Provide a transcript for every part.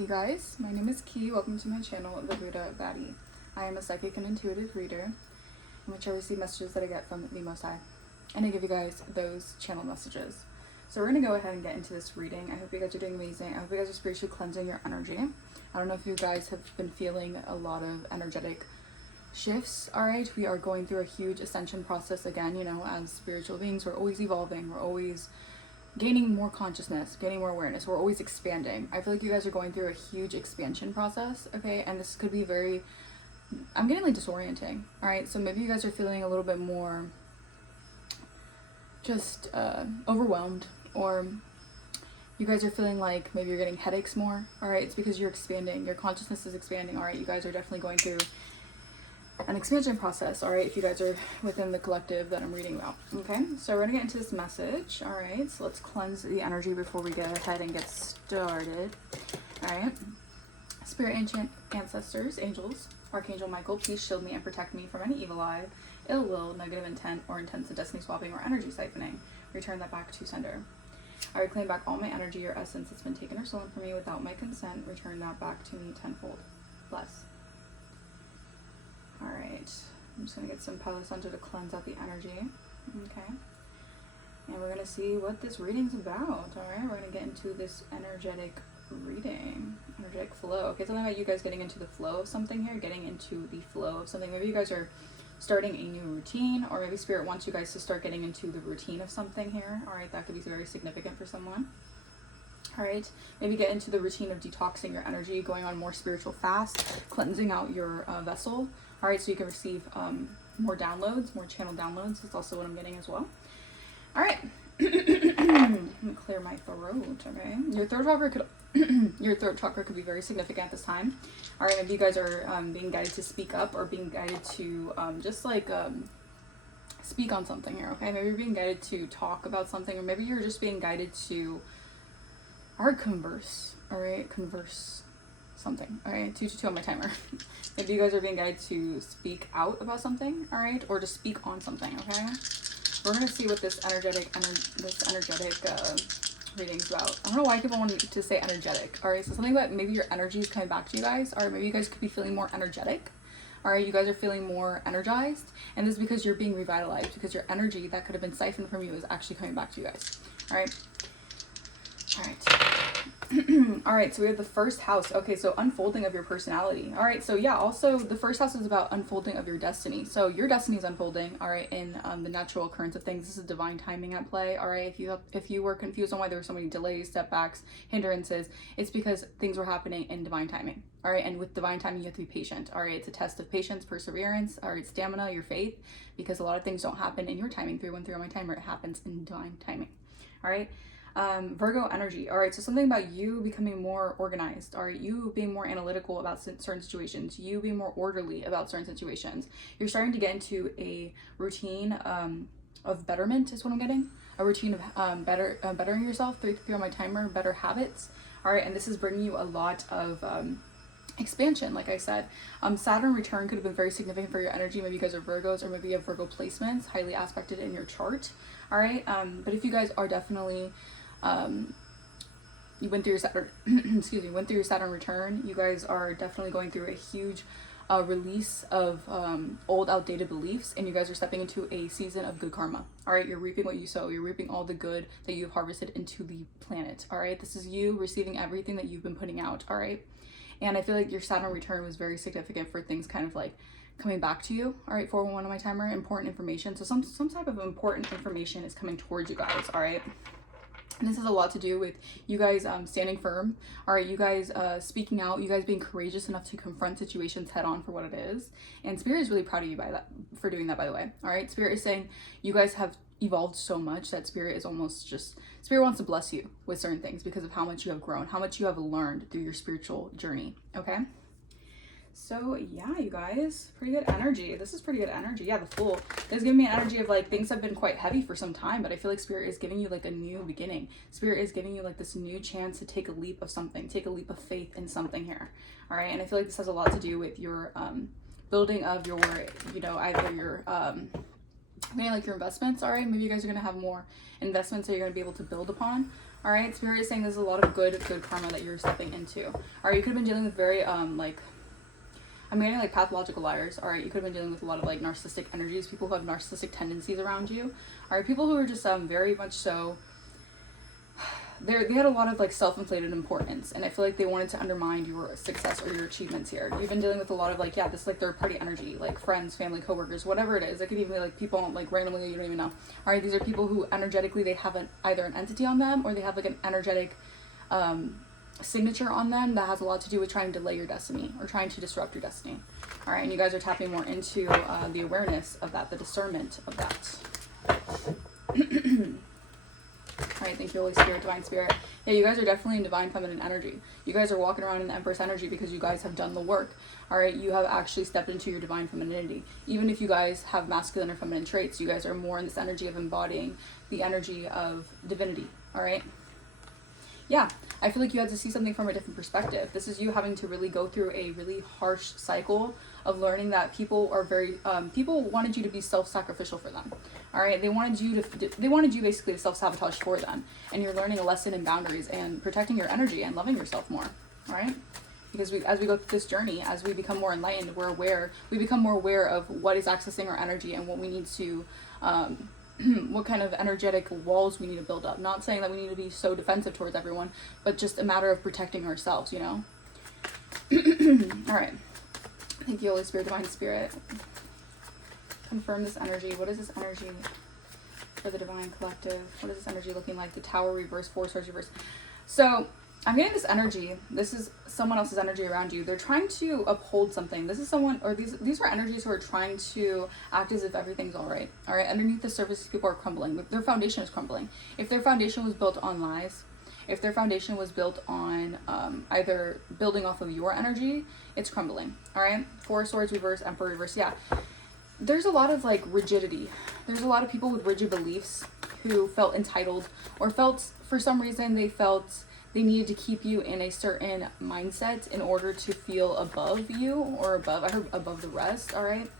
Hey guys, my name is Ki. Welcome to my channel, The Buddha Baddie. I am a psychic and intuitive reader in which I receive messages that I get from the Most High, and I give you guys those channel messages. So we're going to go ahead and get into this reading. I hope you guys are doing amazing. I hope you guys are spiritually cleansing your energy. I don't know if you guys have been feeling a lot of energetic shifts. Alright, we are going through a huge ascension process again. You know, as spiritual beings, we're always evolving. We're always gaining more consciousness, gaining more awareness. We're always expanding. I feel like you guys are going through a huge expansion process, okay? And this could be very, I'm getting like disorienting, all right? So maybe you guys are feeling a little bit more just overwhelmed, or you guys are feeling like maybe you're getting headaches more, all right? It's because you're expanding. Your consciousness is expanding, all right? You guys are definitely going through an expansion process, all right, if you guys are within the collective that I'm reading about. Okay, so we're gonna get into this message. All right, so let's cleanse the energy before we get ahead and get started. All right, spirit, ancient ancestors, angels, Archangel Michael, please shield me and protect me from any evil eye, ill will, negative intent, or intents of destiny swapping or energy siphoning. Return that back to sender. I reclaim back all my energy or essence that's been taken or stolen from me without my consent. Return that back to me tenfold. Bless. All right, I'm just gonna get some Palo Santo to cleanse out the energy. Okay, and we're gonna see what this reading's about. All right, we're gonna get into this energetic reading, energetic flow. Okay, something about you guys getting into the flow of something here, getting into the flow of something. Maybe you guys are starting a new routine, or maybe Spirit wants you guys to start getting into the routine of something here. All right, that could be very significant for someone. All right, maybe get into the routine of detoxing your energy, going on more spiritual fast, cleansing out your vessel. All right, so you can receive more downloads, more channel downloads. That's also what I'm getting as well. All right, let me clear my throat. Okay, your throat chakra could your throat chakra could be very significant at this time. All right, maybe you guys are being guided to speak up, or being guided to just like speak on something here. Okay, maybe you're being guided to talk about something, or maybe you're just being guided to converse. All right, converse something. All right, 222 on my timer. Maybe you guys are being guided to speak out about something, all right, or to speak on something. Okay, we're gonna see what this energetic reading's about. I don't know why people want to say energetic. All right, so something about maybe your energy is coming back to you guys, or maybe you guys could be feeling more energetic. All right, you guys are feeling more energized, and this is because you're being revitalized, because your energy that could have been siphoned from you is actually coming back to you guys. All right. All right. All right, so we have the first house. Okay, so unfolding of your personality. All right, so yeah, also the first house is about unfolding of your destiny. So your destiny is unfolding, all right, in the natural occurrence of things. This is divine timing at play. All right, if you were confused on why there were so many delays, setbacks, hindrances, it's because things were happening in divine timing. All right, and with divine timing, you have to be patient. All right, it's a test of patience, perseverance, all right, stamina, your faith, because a lot of things don't happen in your timing. 313 on my timer, it happens in divine timing. All right. Virgo energy. All right, so something about you becoming more organized. All right, you being more analytical about certain situations, you being more orderly about certain situations. You're starting to get into a routine of betterment is what I'm getting. A routine of bettering yourself. 333 on my timer, better habits. All right, and this is bringing you a lot of expansion. Like I said, Saturn return could have been very significant for your energy. Maybe you guys are Virgos, or maybe you have Virgo placements highly aspected in your chart. All right, but if you guys are definitely you went through your Saturn went through your Saturn return, you guys are definitely going through a huge release of old outdated beliefs, and you guys are stepping into a season of good karma. All right, you're reaping what you sow. You're reaping all the good that you've harvested into the planet. All right, this is you receiving everything that you've been putting out. All right, and I feel like your Saturn return was very significant for things kind of like coming back to you. All right, 411 on my timer, important information. So some type of important information is coming towards you guys. All right, and this has a lot to do with you guys standing firm. All right, you guys speaking out, you guys being courageous enough to confront situations head on for what it is. And Spirit is really proud of you for doing that, by the way. All right, Spirit is saying you guys have evolved so much that Spirit is almost just, Spirit wants to bless you with certain things because of how much you have grown, how much you have learned through your spiritual journey. Okay, so yeah, you guys, pretty good energy. This is pretty good energy. Yeah, the Fool is giving me an energy of like things have been quite heavy for some time, but I feel like Spirit is giving you like a new beginning. Spirit is giving you like this new chance to take a leap of something, take a leap of faith in something here. All right, and I feel like this has a lot to do with your building of your, you know, either your I'm getting like your investments, all right? Maybe you guys are going to have more investments that you're going to be able to build upon, all right? Spirit is saying there's a lot of good karma that you're stepping into, all right? You could have been dealing with very, like, I'm getting like pathological liars, all right? You could have been dealing with a lot of like narcissistic energies, people who have narcissistic tendencies around you, all right? People who are just very much so, they had a lot of like self-inflated importance, and I feel like they wanted to undermine your success or your achievements here. You've been dealing with a lot of like, yeah, this like third-party energy, like friends, family, coworkers, whatever it is. It could even be like people like randomly you don't even know. All right, these are people who energetically they have either an entity on them, or they have like an energetic signature on them that has a lot to do with trying to delay your destiny or trying to disrupt your destiny. All right, and you guys are tapping more into the awareness of that, the discernment of that. All right, thank you, Holy Spirit, Divine Spirit. Yeah, you guys are definitely in Divine Feminine energy. You guys are walking around in the Empress energy because you guys have done the work. All right, you have actually stepped into your Divine Femininity. Even if you guys have masculine or feminine traits, you guys are more in this energy of embodying the energy of divinity. All right. Yeah, I feel like you had to see something from a different perspective. This is you having to really go through a really harsh cycle of learning that people are very, people wanted you to be self-sacrificial for them. All right, they wanted you basically to self-sabotage for them. And you're learning a lesson in boundaries and protecting your energy and loving yourself more. All right, because as we go through this journey, as we become more enlightened, we become more aware of what is accessing our energy and what we need to, what kind of energetic walls we need to build up. Not saying that we need to be so defensive towards everyone, but just a matter of protecting ourselves, you know? All right. Thank you, Holy Spirit, Divine Spirit. Confirm this energy. What is this energy for the Divine Collective? What is this energy looking like? The Tower reverse, Four Swords reverse. So I'm getting this energy. This is someone else's energy around you. They're trying to uphold something. This is someone, or these are energies who are trying to act as if everything's all right. All right. Underneath the surface, people are crumbling. Their foundation is crumbling. If their foundation was built on lies, if their foundation was built on either building off of your energy, it's crumbling. All right. Four Swords reverse, Emperor reverse. Yeah. There's a lot of like rigidity. There's a lot of people with rigid beliefs who felt entitled, or felt for some reason they felt they needed to keep you in a certain mindset in order to feel above you, or above, I heard above the rest, all right?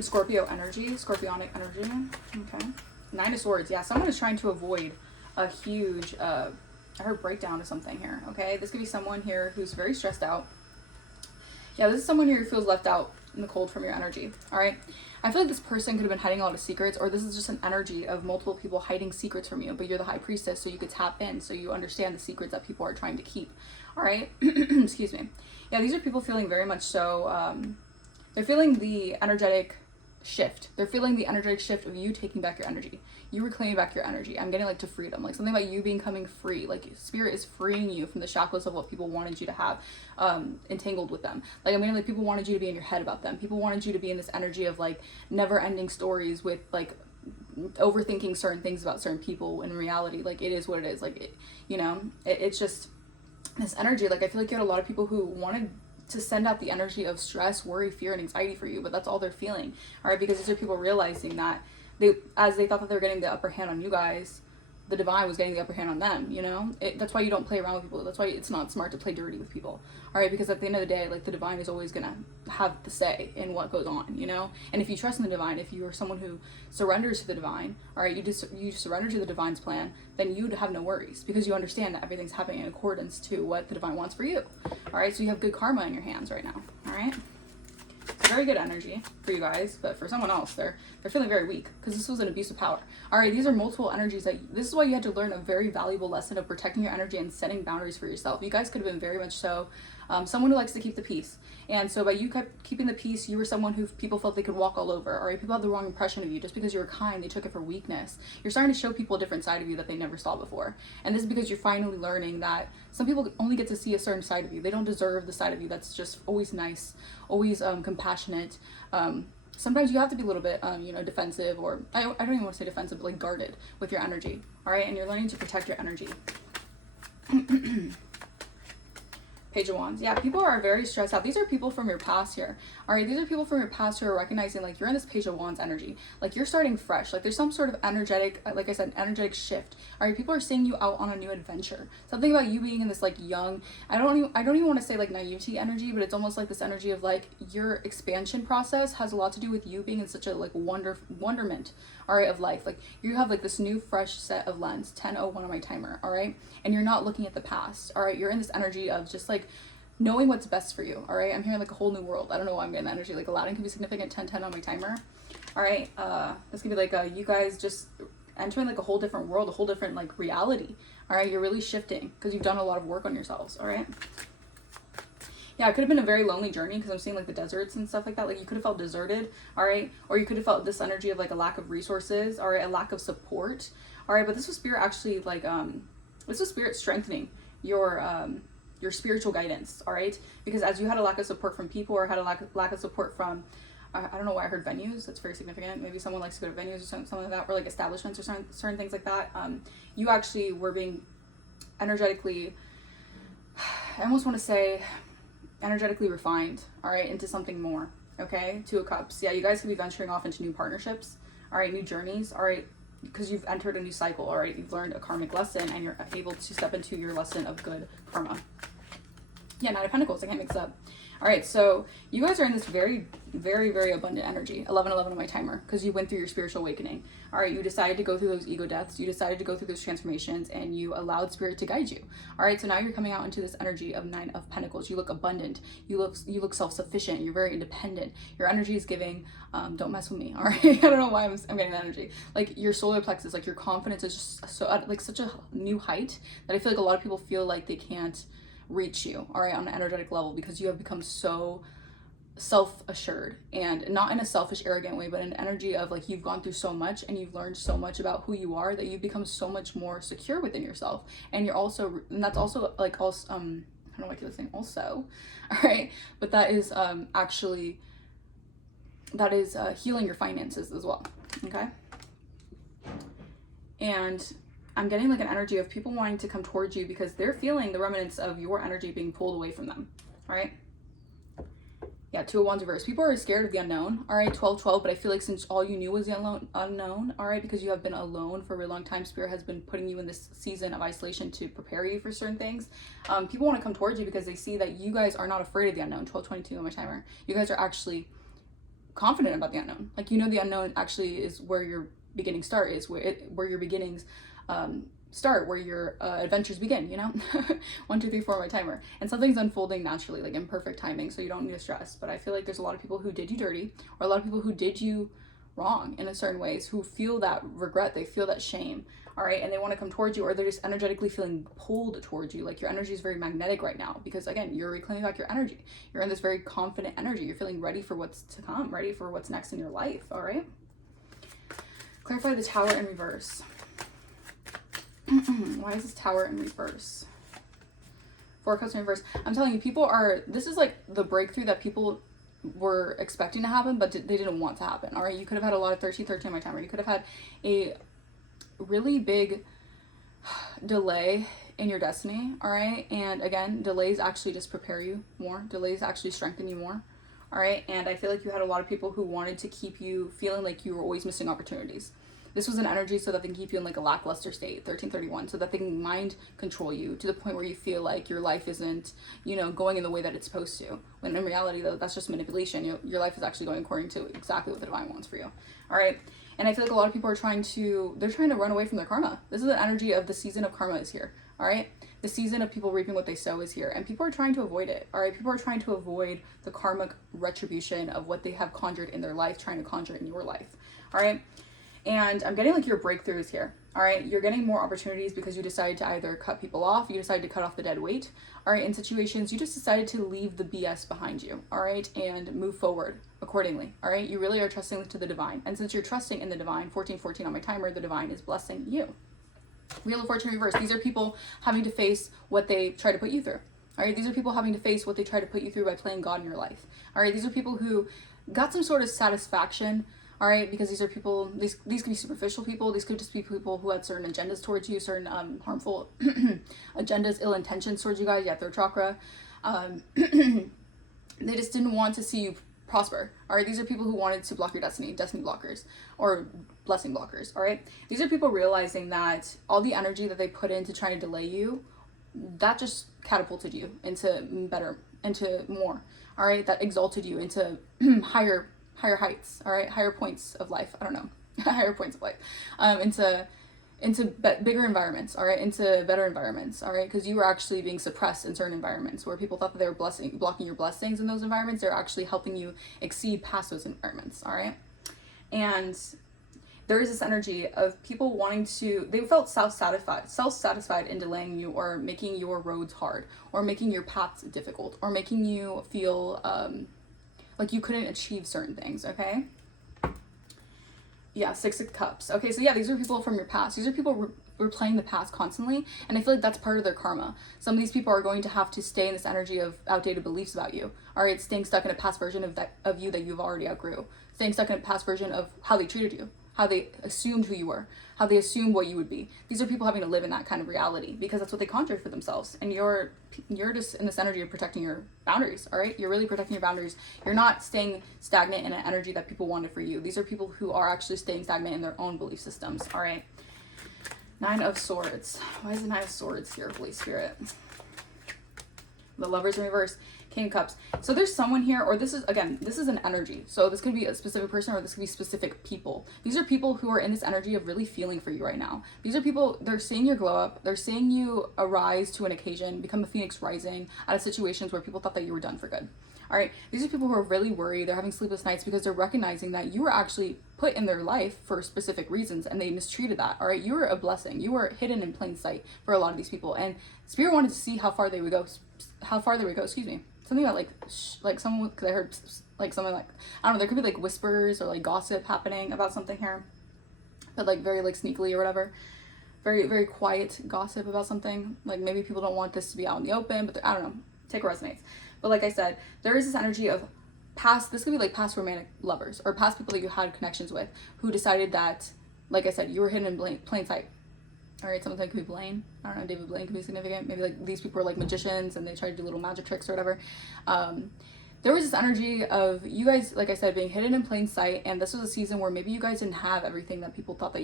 Scorpio energy, Scorpionic energy, okay. Nine of Swords, yeah, someone is trying to avoid a huge, I heard breakdown of something here, okay? This could be someone here who's very stressed out. Yeah, this is someone here who feels left out in the cold from your energy, all right? I feel like this person could have been hiding a lot of secrets, or this is just an energy of multiple people hiding secrets from you, but you're the High Priestess, so you could tap in, so you understand the secrets that people are trying to keep, all right? Excuse me. Yeah, these are people feeling very much so, they're feeling the energetic shift. They're feeling the energetic shift of you taking back your energy. You reclaiming back your energy. I'm getting like to freedom, like something about you becoming free. Like Spirit is freeing you from the shackles of what people wanted you to have entangled with them. Like I mean, like people wanted you to be in your head about them. People wanted you to be in this energy of like never ending stories with like overthinking certain things about certain people. In reality, like it is what it is. Like it, you know, it's just this energy. Like I feel like you had a lot of people who wanted to send out the energy of stress, worry, fear, and anxiety for you, but that's all they're feeling, all right? Because these are people realizing that as they thought that they were getting the upper hand on you guys, the divine was getting the upper hand on them, you know? That's why you don't play around with people. That's why it's not smart to play dirty with people, all right? Because at the end of the day, like the divine is always gonna have the say in what goes on, you know? And if you trust in the divine, if you are someone who surrenders to the divine, all right, you surrender to the divine's plan, then you'd have no worries because you understand that everything's happening in accordance to what the divine wants for you, all right? So you have good karma in your hands right now, all right? It's very good energy for you guys, but for someone else, they're feeling very weak because this was an abuse of power. All right, these are multiple energies. This is why you had to learn a very valuable lesson of protecting your energy and setting boundaries for yourself. You guys could have been very much so someone who likes to keep the peace. And so by you keeping the peace, you were someone who people felt they could walk all over. All right, people had the wrong impression of you. Just because you were kind, they took it for weakness. You're starting to show people a different side of you that they never saw before. And this is because you're finally learning that some people only get to see a certain side of you. They don't deserve the side of you that's just always nice, always compassionate. Sometimes you have to be a little bit, you know, defensive, or I don't even want to say defensive, but like guarded with your energy. All right, and you're learning to protect your energy. Page of Wands. Yeah, people are very stressed out. These are people from your past here. All right, these are people from your past who are recognizing like you're in this Page of Wands energy. Like you're starting fresh. Like there's some sort of energetic, like I said, energetic shift. All right, people are seeing you out on a new adventure. Something about you being in this like young, I don't even want to say like naivety energy, but it's almost like this energy of like your expansion process has a lot to do with you being in such a like wonderment, all right, of life. Like you have like this new fresh set of lens, 10:01 on my timer, all right, and you're not looking at the past, all right. You're in this energy of just like knowing what's best for you, all right. I'm hearing like a whole new world. I don't know why I'm getting that energy. Like Aladdin could be significant, 10:10 on my timer, all right. This could be like you guys just entering like a whole different world, a whole different like reality, all right. You're really shifting because you've done a lot of work on yourselves, all right. Yeah, it could have been a very lonely journey because I'm seeing like the deserts and stuff like that. Like you could have felt deserted, all right, or you could have felt this energy of like a lack of resources, all right, a lack of support, all right. But this was spirit actually like this was spirit strengthening your spiritual guidance, all right, because as you had a lack of support from people or had a lack of support from I don't know why I heard venues. That's very significant. Maybe someone likes to go to venues or something like that, or like establishments or certain things like that. You actually were being energetically, I almost want to say energetically refined, all right, into something more, okay. Two of Cups. Yeah, you guys could be venturing off into new partnerships, all right, new journeys, all right, because you've entered a new cycle, all right. You've learned a karmic lesson and you're able to step into your lesson of good karma. Yeah, Knight of Pentacles. I can't mix up. All right, so you guys are in this very, very, very abundant energy. 11:11 on my timer because you went through your spiritual awakening. All right, you decided to go through those ego deaths. You decided to go through those transformations and you allowed spirit to guide you. All right, so now you're coming out into this energy of 9 of Pentacles. You look abundant. You look self-sufficient. You're very independent. Your energy is giving, don't mess with me. All right, I don't know why I'm getting that energy. Like your solar plexus, like your confidence is just so at like such a new height that I feel like a lot of people feel like they can't reach you, all right, on an energetic level because you have become so self-assured, and not in a selfish arrogant way, but an energy of like you've gone through so much and you've learned so much about who you are that you've become so much more secure within yourself. And you're also, and that's also like also I don't know why I keep saying also, all right, but that is actually that is healing your finances as well, okay. And I'm getting like an energy of people wanting to come towards you because they're feeling the remnants of your energy being pulled away from them, all right. Yeah, 2 of Wands reverse. People are scared of the unknown, all right. 12:12, but I feel like since all you knew was the unknown, all right, because you have been alone for a really long time, spirit has been putting you in this season of isolation to prepare you for certain things. People want to come towards you because they see that you guys are not afraid of the unknown. 12:22 on my timer. You guys are actually confident about the unknown. Like, you know, the unknown actually is where your beginning start is, where your beginnings start, where your adventures begin, you know. 1 2 3 4 my timer, and something's unfolding naturally, like in perfect timing, so you don't need to stress. But I feel like there's a lot of people who did you dirty, or a lot of people who did you wrong in a certain ways, who feel that regret, they feel that shame, all right, and they want to come towards you, or they're just energetically feeling pulled towards you. Like your energy is very magnetic right now because again, you're reclaiming back your energy. You're in this very confident energy. You're feeling ready for what's to come, ready for what's next in your life, all right. Clarify the Tower in reverse. Why is this Tower in reverse? 4 of Cups in reverse. I'm telling you, people are, this is like the breakthrough that people were expecting to happen, but they didn't want to happen, all right. You could have had a lot of 13 on my timer. You could have had a really big delay in your destiny, all right. And again, delays actually just prepare you more. Delays actually strengthen you more, all right. And I feel like you had a lot of people who wanted to keep you feeling like you were always missing opportunities. This was an energy so that they can keep you in like a lackluster state, 1331, so that they can mind control you to the point where you feel like your life isn't, you know, going in the way that it's supposed to. When in reality, though, that's just manipulation. Your life is actually going according to exactly what the divine wants for you. All right. And I feel like a lot of people are trying to run away from their karma. This is an energy of the season of karma is here. All right. The season of people reaping what they sow is here. And people are trying to avoid it. All right. People are trying to avoid the karmic retribution of what they have conjured in their life, trying to conjure it in your life. All right. And I'm getting like your breakthroughs here, all right? You're getting more opportunities because you decided to either cut people off, you decided to cut off the dead weight, all right? In situations, you just decided to leave the BS behind you, all right? And move forward accordingly, all right? You really are trusting to the divine. And since you're trusting in the divine, 14:14 on my timer, the divine is blessing you. Wheel of Fortune reverse. These are people having to face what they try to put you through, all right? These are people having to face what they try to put you through by playing God in your life, all right? These are people who got some sort of satisfaction, all right, because these are people, these could be superficial people. These could just be people who had certain agendas towards you, certain harmful agendas, ill intentions towards you guys. Yeah, 3rd chakra. They just didn't want to see you prosper. All right, these are people who wanted to block your destiny blockers, or blessing blockers. All right, these are people realizing that all the energy that they put into trying to delay you, that just catapulted you into more. All right, that exalted you into higher heights. All right, higher points of life. I don't know, higher points of life, into bigger environments, all right, into better environments, all right, because you were actually being suppressed in certain environments where people thought that they were blocking your blessings in those environments. They're actually helping you exceed past those environments, all right. And there is this energy of people wanting to, they felt self-satisfied in delaying you, or making your roads hard, or making your paths difficult, or making you feel like you couldn't achieve certain things, okay. Yeah, Six of Cups. Okay, so yeah, these are people from your past. These are people replaying the past constantly, and I feel like that's part of their karma. Some of these people are going to have to stay in this energy of outdated beliefs about you. All right, staying stuck in a past version of you that you've already outgrew. Staying stuck in a past version of how they treated you, how they assumed who you were, how they assumed what you would be. These are people having to live in that kind of reality because that's what they conjured for themselves. And you're just in this energy of protecting your boundaries, all right? You're really protecting your boundaries. You're not staying stagnant in an energy that people wanted for you. These are people who are actually staying stagnant in their own belief systems, all right? Nine of Swords. Why is the Nine of Swords here, Holy Spirit? The Lovers in reverse. King of Cups. So there's someone here, or this is an energy. So this could be a specific person, or this could be specific people. These are people who are in this energy of really feeling for you right now. These are people, they're seeing your glow up. They're seeing you arise to an occasion, become a phoenix rising out of situations where people thought that you were done for good. All right. These are people who are really worried. They're having sleepless nights because they're recognizing that you were actually put in their life for specific reasons, and they mistreated that. All right. You were a blessing. You were hidden in plain sight for a lot of these people. And Spirit wanted to see how far they would go, excuse me. Something about like someone, because I heard like something like, I don't know, there could be like whispers or like gossip happening about something here, but like very like sneakily or whatever, very, very quiet gossip about something. Like maybe people don't want this to be out in the open, but I don't know, take what resonates. But like I said, there is this energy of past, this could be like past romantic lovers or past people that you had connections with who decided that, like I said, you were hidden in plain sight. All right, something could be Blaine. I don't know, David Blaine could be significant. Maybe like these people are like magicians and they try to do little magic tricks or whatever. There was this energy of you guys, like I said, being hidden in plain sight, and this was a season where maybe you guys didn't have everything that people thought that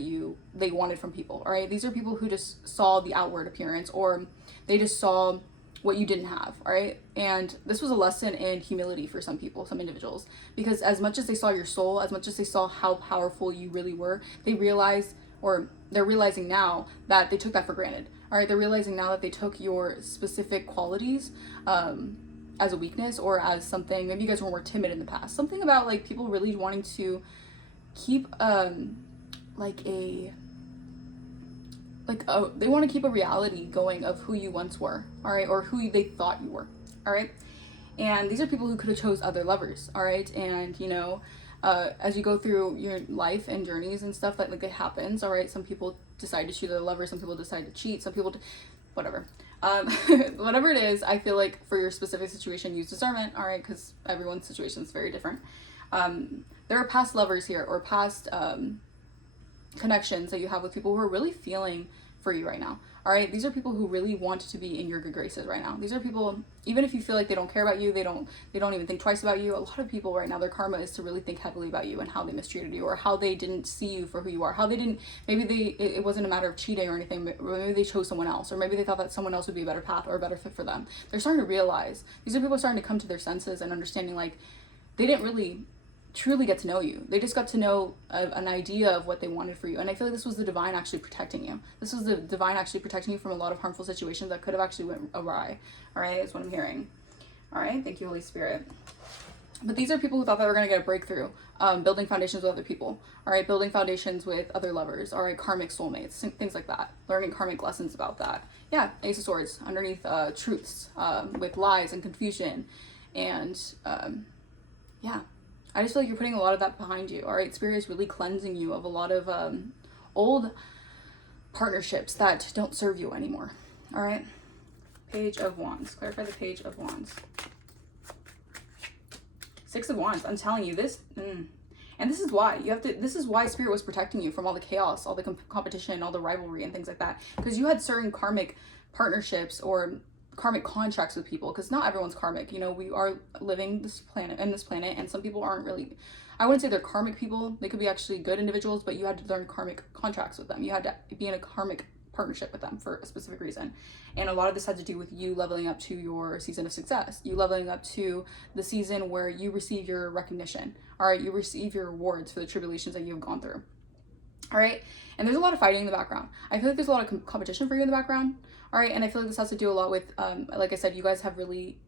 they wanted from people. All right, these are people who just saw the outward appearance, or they just saw what you didn't have. All right, and this was a lesson in humility for some people, some individuals, because as much as they saw your soul, as much as they saw how powerful you really were, they realized, or they're realizing now that they took that for granted. All right, they're realizing now that they took your specific qualities as a weakness, or as something, maybe you guys were more timid in the past. Something about like people really wanting to keep they want to keep a reality going of who you once were, all right, or who they thought you were, all right. And these are people who could have chose other lovers, all right. And you know, as you go through your life and journeys and stuff, that like it happens, all right. Some people decide to choose their lover, some people decide to cheat, some people whatever. Whatever it is, I feel like for your specific situation, use discernment, all right, because everyone's situation is very different. There are past lovers here, or past connections that you have with people who are really feeling for you right now, all right. These are people who really want to be in your good graces right now. These are people, even if you feel like they don't care about you, they don't even think twice about you. A lot of people right now, their karma is to really think heavily about you and how they mistreated you, or how they didn't see you for who you are, how they didn't, maybe it wasn't a matter of cheating or anything, maybe they chose someone else, or maybe they thought that someone else would be a better path or a better fit for them. They're starting to realize, these are people starting to come to their senses and understanding like they didn't really truly get to know you. They just got to know an idea of what they wanted for you. And I feel like this was the divine actually protecting you. This was the divine actually protecting you from a lot of harmful situations that could have actually went awry. All right, that's what I'm hearing. All right, thank you, Holy Spirit. But these are people who thought they were going to get a breakthrough, building foundations with other people. All right, building foundations with other lovers. All right, karmic soulmates, things like that. Learning karmic lessons about that. Yeah, Ace of Swords, underneath truths, with lies and confusion. And yeah. I just feel like you're putting a lot of that behind you, all right? Spirit is really cleansing you of a lot of old partnerships that don't serve you anymore, all right? Page of Wands. Clarify the Page of Wands. Six of Wands. I'm telling you this. And this is why. This is why Spirit was protecting you from all the chaos, all the competition, all the rivalry and things like that. Because you had certain karmic partnerships or karmic contracts with people, because not everyone's karmic. You know, we are living this planet, and some people aren't really, I wouldn't say they're karmic people. They could be actually good individuals, but you had to learn karmic contracts with them. You had to be in a karmic partnership with them for a specific reason. And a lot of this had to do with you leveling up to your season of success, you leveling up to the season where you receive your recognition, all right? You receive your rewards for the tribulations that you've gone through, all right? And there's a lot of fighting in the background. I feel like there's a lot of competition for you in the background, all right? And I feel like this has to do a lot with, like I said, you guys have really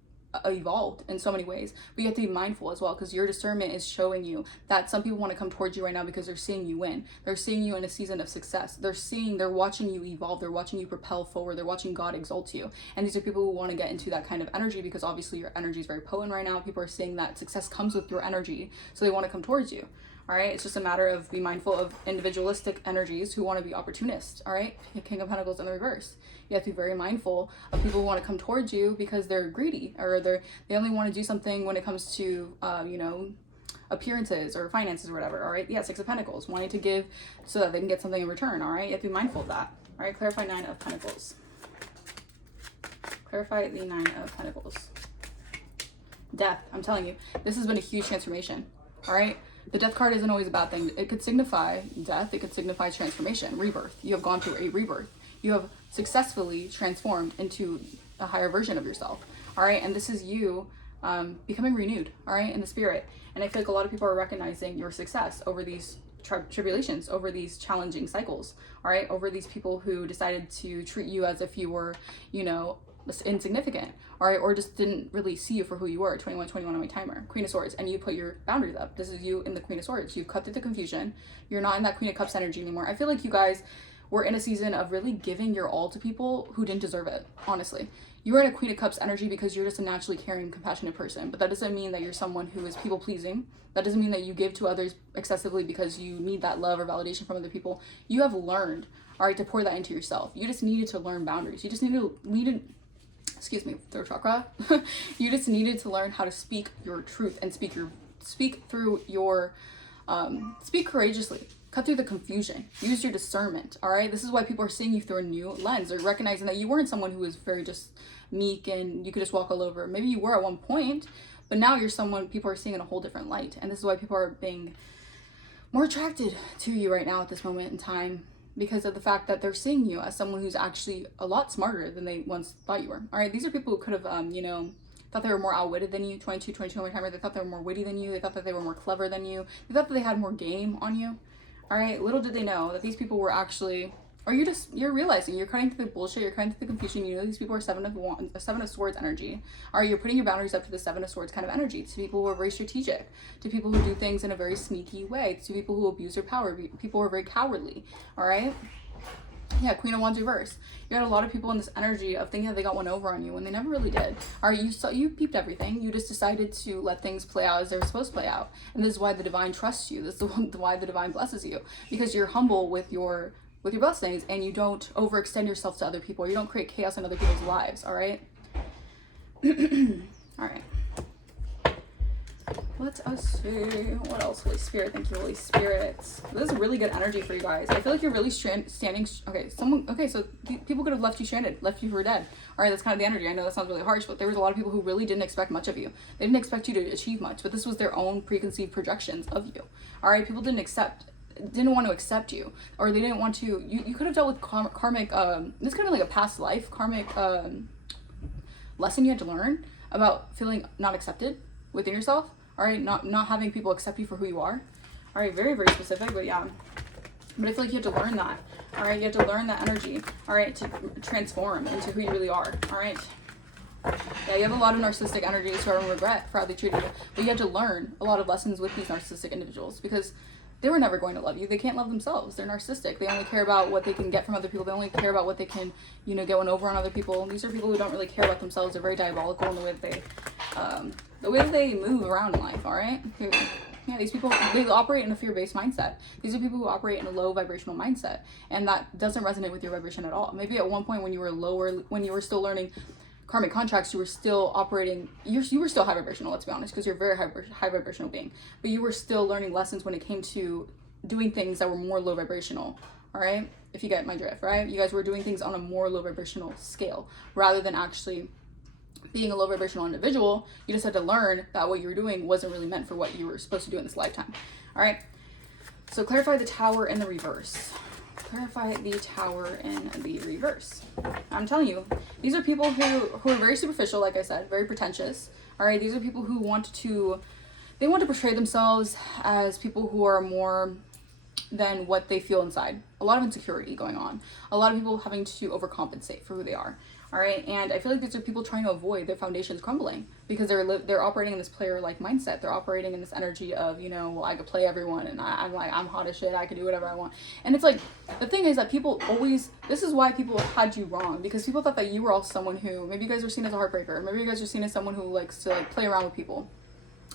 evolved in so many ways, but you have to be mindful as well, because your discernment is showing you that some people want to come towards you right now because they're seeing you win. They're seeing you in a season of success. They're watching you evolve. They're watching you propel forward. They're watching God exalt you. And these are people who want to get into that kind of energy, because obviously your energy is very potent right now. People are seeing that success comes with your energy, so they want to come towards you. All right, it's just a matter of be mindful of individualistic energies who want to be opportunists. All right, King of Pentacles in the reverse. You have to be very mindful of people who want to come towards you because they're greedy, or they only want to do something when it comes to you know, appearances or finances or whatever. All right, yeah, Six of Pentacles, wanting to give so that they can get something in return. All right, you have to be mindful of that. All right, clarify Nine of Pentacles. Clarify the Nine of Pentacles. Death. I'm telling you, this has been a huge transformation. All right. The death card isn't always a bad thing. It could signify death. It could signify transformation, rebirth. You have gone through a rebirth. You have successfully transformed into a higher version of yourself. All right. And this is you becoming renewed. All right. In the spirit. And I feel like a lot of people are recognizing your success over these tribulations, over these challenging cycles. All right. Over these people who decided to treat you as if you were, you know, insignificant, all right, or just didn't really see you for who you were. 21 on my timer. Queen of Swords, and you put your boundaries up. This is you in the Queen of Swords. You've cut through the confusion. You're not in that Queen of Cups energy anymore. I feel like you guys were in a season of really giving your all to people who didn't deserve it, honestly. You were in a Queen of Cups energy because you're just a naturally caring, compassionate person, but that doesn't mean that you're someone who is people-pleasing. That doesn't mean that you give to others excessively because you need that love or validation from other people. You have learned, all right, to pour that into yourself. You just needed to learn boundaries. You just needed excuse me, third chakra. You just needed to learn how to speak your truth and speak through your, speak courageously, cut through the confusion, use your discernment. All right. This is why people are seeing you through a new lens. They're recognizing that you weren't someone who was very just meek and you could just walk all over. Maybe you were at one point, but now you're someone people are seeing in a whole different light. And this is why people are being more attracted to you right now at this moment in time, because of the fact that they're seeing you as someone who's actually a lot smarter than they once thought you were. All right, these are people who could have, you know, thought they were more outwitted than you. 22 on my timer. They thought they were more witty than you. They thought that they were more clever than you. They thought that they had more game on you. All right, little did they know that these people were actually, or you're realizing you're cutting through the bullshit. You're cutting through the confusion. You know these people are Seven of Swords energy. All right, you're putting your boundaries up to the Seven of Swords kind of energy. To people who are very strategic, to people who do things in a very sneaky way, to people who abuse their power, people who are very cowardly. All right. Yeah, Queen of Wands reverse. You had a lot of people in this energy of thinking that they got one over on you when they never really did. All right, you peeped everything. You just decided to let things play out as they're supposed to play out. And this is why the divine trusts you. This is why the divine blesses you, because you're humble with your blessings and you don't overextend yourself to other people. You don't create chaos in other people's lives. All right. All right. Let us see. What else, Holy Spirit? Thank you, Holy Spirit. This is really good energy for you guys. I feel like you're really standing. Okay, so people could have left you stranded, left you for dead. All right, that's kind of the energy. I know that sounds really harsh, but there was a lot of people who really didn't expect much of you. They didn't expect you to achieve much, but this was their own preconceived projections of you. All right, people didn't want to accept you, or they didn't want to. You could have dealt with karmic. This could have been like a past life karmic lesson you had to learn about feeling not accepted within yourself. All right, not having people accept you for who you are. All right, very, very specific, but yeah. But I feel like you have to learn that. All right, you have to learn that energy. All right, to transform into who you really are. All right. Yeah, you have a lot of narcissistic energies who are in regret for how they treated you. But you have to learn a lot of lessons with these narcissistic individuals, because they were never going to love you. They can't love themselves. They're narcissistic. They only care about what they can get from other people. They only care about what they can, you know, get one over on other people. These are people who don't really care about themselves. They're very diabolical in the way that they move around in life. All right. Yeah, these people, they operate in a fear-based mindset. These are people who operate in a low vibrational mindset, and that doesn't resonate with your vibration at all. Maybe at one point when you were lower, when you were still learning karmic contracts, you were still operating, you were still high vibrational, let's be honest, because you're a very high vibrational being, but you were still learning lessons when it came to doing things that were more low vibrational. All right, if you get my drift, right? You guys were doing things on a more low vibrational scale rather than actually being a low vibrational individual, you just had to learn that what you were doing wasn't really meant for what you were supposed to do in this lifetime. All right. So clarify the Tower in the reverse. Clarify the Tower in the reverse. I'm telling you, these are people who are very superficial, like I said, very pretentious. All right. These are people who want to portray themselves as people who are more than what they feel inside. A lot of insecurity going on. A lot of people having to overcompensate for who they are. All right, and I feel like these are people trying to avoid their foundations crumbling because they're operating in this player-like mindset. They're operating in this energy of, you know, well, I could play everyone, and I'm hot as shit. I can do whatever I want. And it's like, the thing is that people always, this is why people had you wrong, because people thought that you were also someone who, maybe you guys were seen as a heartbreaker, maybe you guys were seen as someone who likes to like play around with people,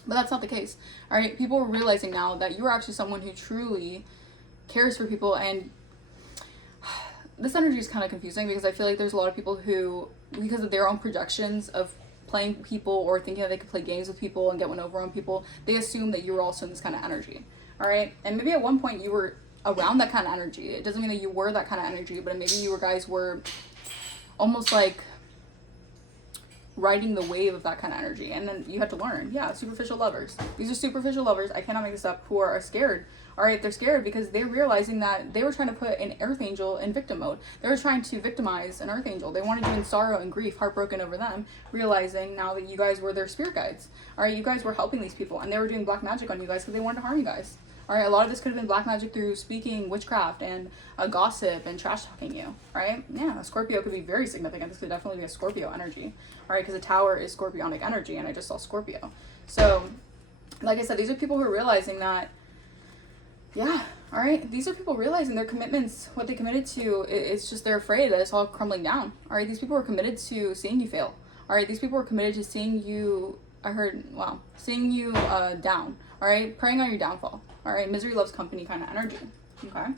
but that's not the case. All right, people are realizing now that you are actually someone who truly cares for people. And this energy is kind of confusing because I feel like there's a lot of people who, because of their own projections of playing people or thinking that they could play games with people and get one over on people, they assume that you were also in this kind of energy. All right, and maybe at one point you were around that kind of energy. It doesn't mean that you were that kind of energy, but maybe you guys were almost like riding the wave of that kind of energy, and then you had to learn. Yeah, superficial lovers. These are superficial lovers, I cannot make this up, who are scared. All right, they're scared because they're realizing that they were trying to put an earth angel in victim mode. They were trying to victimize an earth angel. They wanted you in sorrow and grief, heartbroken over them, realizing now that you guys were their spirit guides. All right, you guys were helping these people, and they were doing black magic on you guys because they wanted to harm you guys. All right, a lot of this could have been black magic through speaking witchcraft and gossip and trash talking you. All right, yeah, a Scorpio could be very significant. This could definitely be a Scorpio energy. All right, because the Tower is Scorpionic energy, and I just saw Scorpio. So, like I said, these are people who are realizing that, yeah, all right, these are people realizing their commitments, what they committed to, it's just they're afraid that it's all crumbling down. All right, these people are committed to seeing you fail. All right, these people are committed to seeing you, seeing you down. All right, preying on your downfall. All right, misery loves company kind of energy. Okay,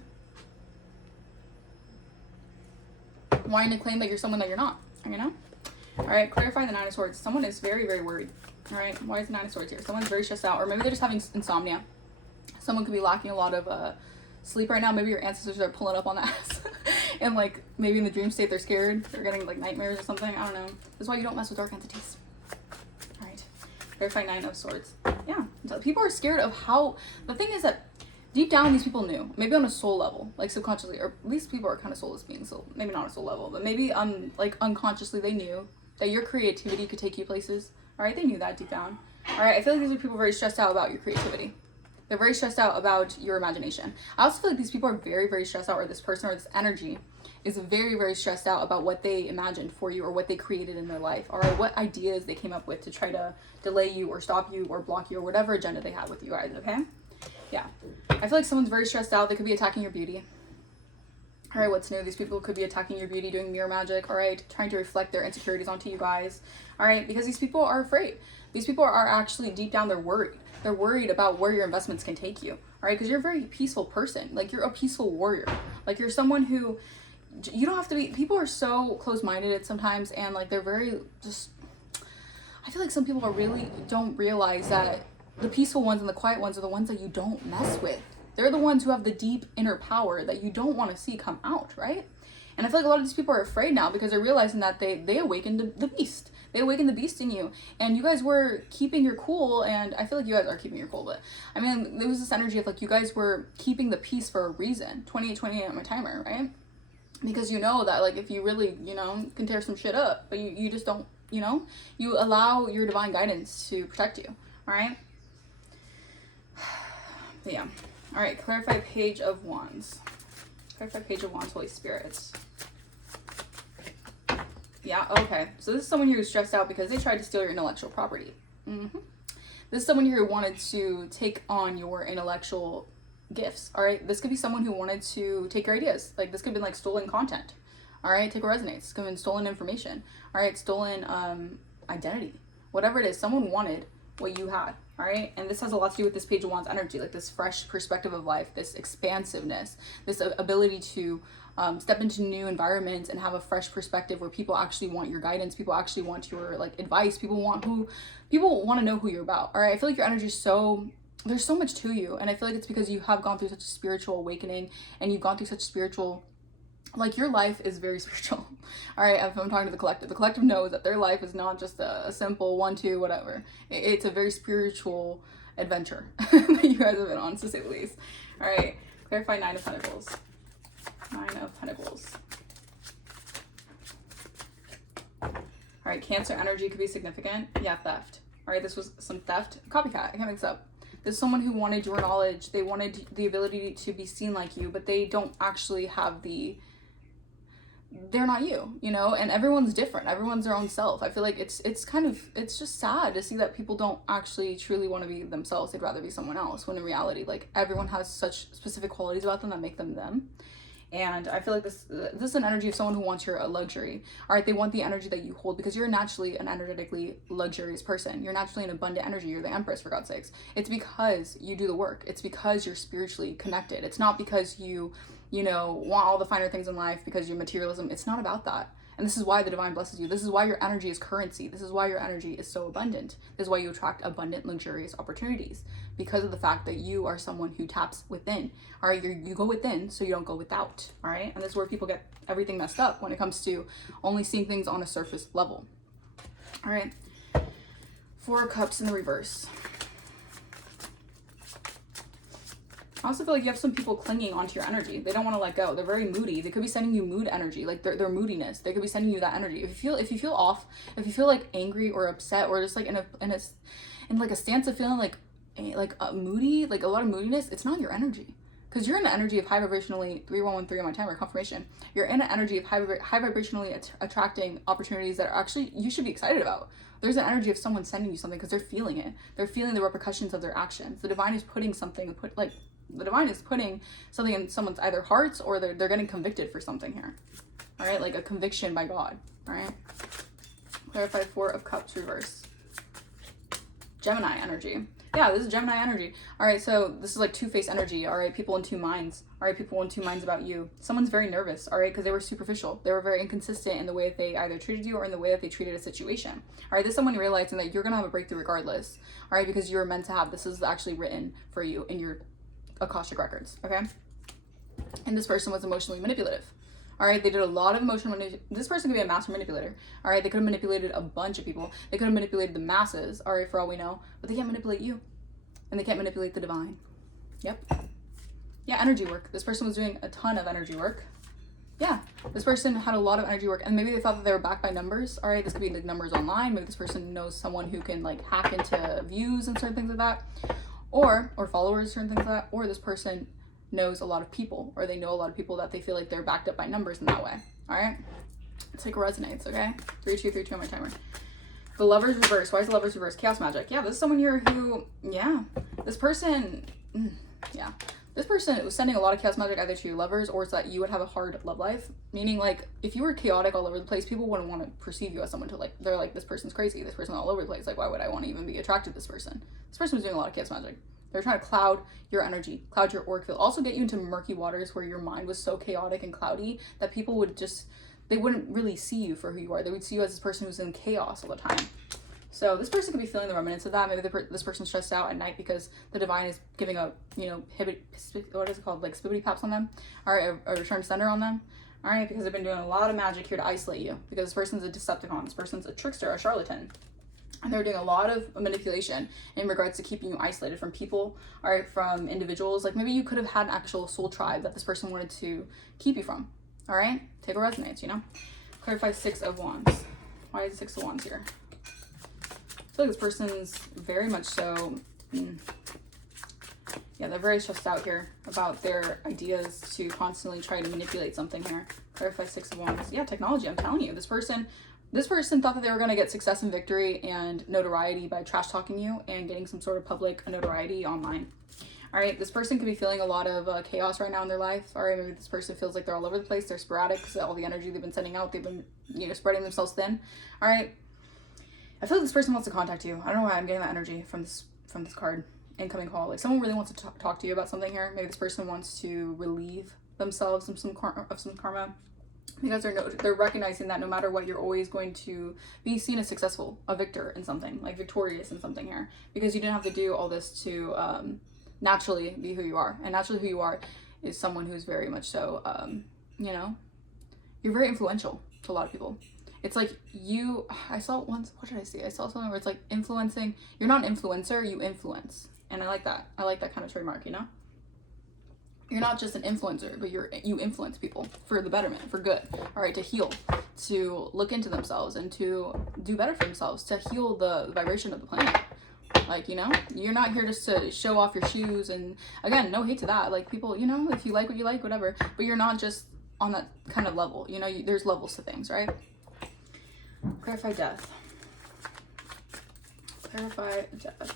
wanting to claim that you're someone that you're not, you know? All right, clarify the Nine of Swords. Someone is very, very worried. All right, why is the Nine of Swords here? Someone's very stressed out, or maybe they're just having insomnia. Someone could be lacking a lot of sleep right now. Maybe your ancestors are pulling up on the ass. And like maybe in the dream state they're scared. They're getting like nightmares or something. I don't know. That's why you don't mess with dark entities. Alright. Verify Nine of Swords. Yeah. So people are scared of how, the thing is that deep down these people knew. Maybe on a soul level. Like subconsciously. Or at least people are kind of soulless beings. So maybe not a soul level. But maybe like unconsciously they knew that your creativity could take you places. Alright, they knew that deep down. Alright, I feel like these are people very stressed out about your creativity. They're very stressed out about your imagination. I also feel like these people are very, very stressed out, or this person or this energy is very, very stressed out about what they imagined for you or what they created in their life, or what ideas they came up with to try to delay you or stop you or block you or whatever agenda they have with you guys, okay? Yeah. I feel like someone's very stressed out. They could be attacking your beauty. All right, what's new? These people could be attacking your beauty, doing mirror magic, all right? Trying to reflect their insecurities onto you guys, all right? Because these people are afraid. These people are actually, deep down, they're worried. They're worried about where your investments can take you, all right? Because you're a very peaceful person. Like, you're a peaceful warrior. Like, you're someone who, you don't have to be, people are so close-minded sometimes, and, like, they're very just, I feel like some people are really don't realize that the peaceful ones and the quiet ones are the ones that you don't mess with. They're the ones who have the deep inner power that you don't want to see come out, right? And I feel like a lot of these people are afraid now because they're realizing that they awakened the beast. They awakened the beast in you. And you guys were keeping your cool, and I feel like you guys are keeping your cool, but I mean, there was this energy of like you guys were keeping the peace for a reason. 2828 on my timer, right? Because you know that like if you really, you know, can tear some shit up, but you just don't, you know, you allow your divine guidance to protect you, all right? Yeah. All right, clarify Page of Wands. Clarify Page of Wands, Holy Spirits. Yeah, okay. So this is someone here who's stressed out because they tried to steal your intellectual property. This is someone here who wanted to take on your intellectual gifts, all right? This could be someone who wanted to take your ideas. Like, this could have been, like, stolen content, all right? Take what resonates. This could have been stolen information, all right? Stolen identity. Whatever it is, someone wanted what you had, all right? And this has a lot to do with this Page of Wands energy, like this fresh perspective of life, this expansiveness, this ability to step into new environments and have a fresh perspective where people actually want your guidance, people actually want your like advice, people want to know who you're about, all right? I feel like your energy is so, there's so much to you, and I feel like it's because you have gone through such a spiritual awakening and you've gone through such spiritual like your life is very spiritual. All right, if I'm talking to the collective knows that their life is not just a simple 1, 2, whatever. It's a very spiritual adventure that you guys have been on, to say the least. All right, clarify 9 of Pentacles. 9 of Pentacles. All right, Cancer energy could be significant. Yeah, theft. All right, this was some theft. Copycat, I can't mix up. This is someone who wanted your knowledge. They wanted the ability to be seen like you, but they don't actually have they're not you, you know, and everyone's different. Everyone's their own self. I feel like it's just sad to see that people don't actually truly want to be themselves. They'd rather be someone else, when in reality, like, everyone has such specific qualities about them that make them them. And I feel like this is an energy of someone who wants your luxury. All right, they want the energy that you hold, because you're naturally an energetically luxurious person. You're naturally an abundant energy. You're the Empress, for God's sakes. It's because you do the work. It's because you're spiritually connected. It's not because you know, want all the finer things in life, because you're materialism. It's not about that. And this is why the divine blesses you. This is why your energy is currency. This is why your energy is so abundant. This is why you attract abundant, luxurious opportunities, because of the fact that you are someone who taps within. All right, you go within so you don't go without. All right, and this is where people get everything messed up when it comes to only seeing things on a surface level. All right, 4 of Cups in the reverse. I also feel like you have some people clinging onto your energy. They don't want to let go. They're very moody. They could be sending you mood energy, like their moodiness. They could be sending you that energy. If you feel off, if you feel like angry or upset, or just like in like a stance of feeling like moody, like a lot of moodiness, it's not your energy. Because you're in an energy of high vibrationally, 3113 on my timer, confirmation. You're in an energy of high vibrationally attracting opportunities that are actually, you should be excited about. There's an energy of someone sending you something because they're feeling it. They're feeling the repercussions of their actions. The divine is putting something, the divine is putting something in someone's either hearts, or they're getting convicted for something here. All right, like a conviction by God. All right. Clarify 4 of Cups reverse. Gemini energy. Yeah, this is Gemini energy. All right, so this is like two-faced energy. All right, people in 2 minds. All right, people in 2 minds about you. Someone's very nervous, all right, because they were superficial. They were very inconsistent in the way that they either treated you or in the way that they treated a situation. All right, this is someone realizing that you're going to have a breakthrough regardless. All right, because you were meant to have, this is actually written for you in your Akashic records, okay? And this person was emotionally manipulative. All right, they did a lot of emotional this person could be a master manipulator. All right, they could have manipulated a bunch of people. They could have manipulated the masses, all right, for all we know, but they can't manipulate you. And they can't manipulate the divine. Yep. Yeah, energy work. This person was doing a ton of energy work. Yeah, this person had a lot of energy work, and maybe they thought that they were backed by numbers. All right, this could be like numbers online. Maybe this person knows someone who can like hack into views and certain things like that, or followers, certain things like that, or this person knows a lot of people, or they know a lot of people that they feel like they're backed up by numbers in that way. All right, let's take a resonates, okay? 3, 2, 3, 2 on my timer. The Lovers reverse. Why is the Lovers reverse? Chaos magic. Yeah, this is someone here who, yeah, this person, yeah, this person was sending a lot of chaos magic either to your lovers, or so that you would have a hard love life. Meaning, like, if you were chaotic all over the place, people wouldn't want to perceive you as someone to, like, they're like, this person's crazy, this person's all over the place, like, why would I want to even be attracted to this person? This person was doing a lot of chaos magic. They're trying to cloud your energy, cloud your auric field, also get you into murky waters where your mind was so chaotic and cloudy that people would just, they wouldn't really see you for who you are. They would see you as this person who's in chaos all the time. So this person could be feeling the remnants of that. Maybe this person's stressed out at night because the divine is giving a, you know, what is it called? Like spibbity paps on them, or a return sender on them. All right, because they've been doing a lot of magic here to isolate you, because this person's a Decepticon. This person's a trickster, a charlatan. And they're doing a lot of manipulation in regards to keeping you isolated from people, or from individuals. Like maybe you could have had an actual soul tribe that this person wanted to keep you from. All right, take what resonates, you know? Clarify 6 of Wands. Why is 6 of Wands here? I feel like this person's very much so, yeah, they're very stressed out here about their ideas to constantly try to manipulate something here. Clarify 6 of Wands. Yeah, technology, I'm telling you. This person thought that they were going to get success and victory and notoriety by trash talking you and getting some sort of public notoriety online. All right, this person could be feeling a lot of chaos right now in their life. All right, maybe this person feels like they're all over the place. They're sporadic because all the energy they've been sending out, they've been, you know, spreading themselves thin. All right, I feel like this person wants to contact you. I don't know why I'm getting that energy from this card. Incoming call. Like someone really wants to talk to you about something here. Maybe this person wants to relieve themselves of some karma. Because they're recognizing that no matter what, you're always going to be seen as successful, a victor in something, like victorious in something here. Because you didn't have to do all this to naturally be who you are. And naturally who you are is someone who's very much so, you know, You're very influential to a lot of people. It's like I saw it once, what did I see? I saw something where it's like influencing. You're not an influencer, you influence. And I like that. I like that kind of trademark, you know? You're not just an influencer, but you influence people for the betterment, for good, all right, to heal, to look into themselves and to do better for themselves, to heal the vibration of the planet. Like, you know, you're not here just to show off your shoes. And again, no hate to that. Like, people, you know, if you like what you like, whatever, but you're not just on that kind of level. You know, there's levels to things, right? Clarify death. Clarify death.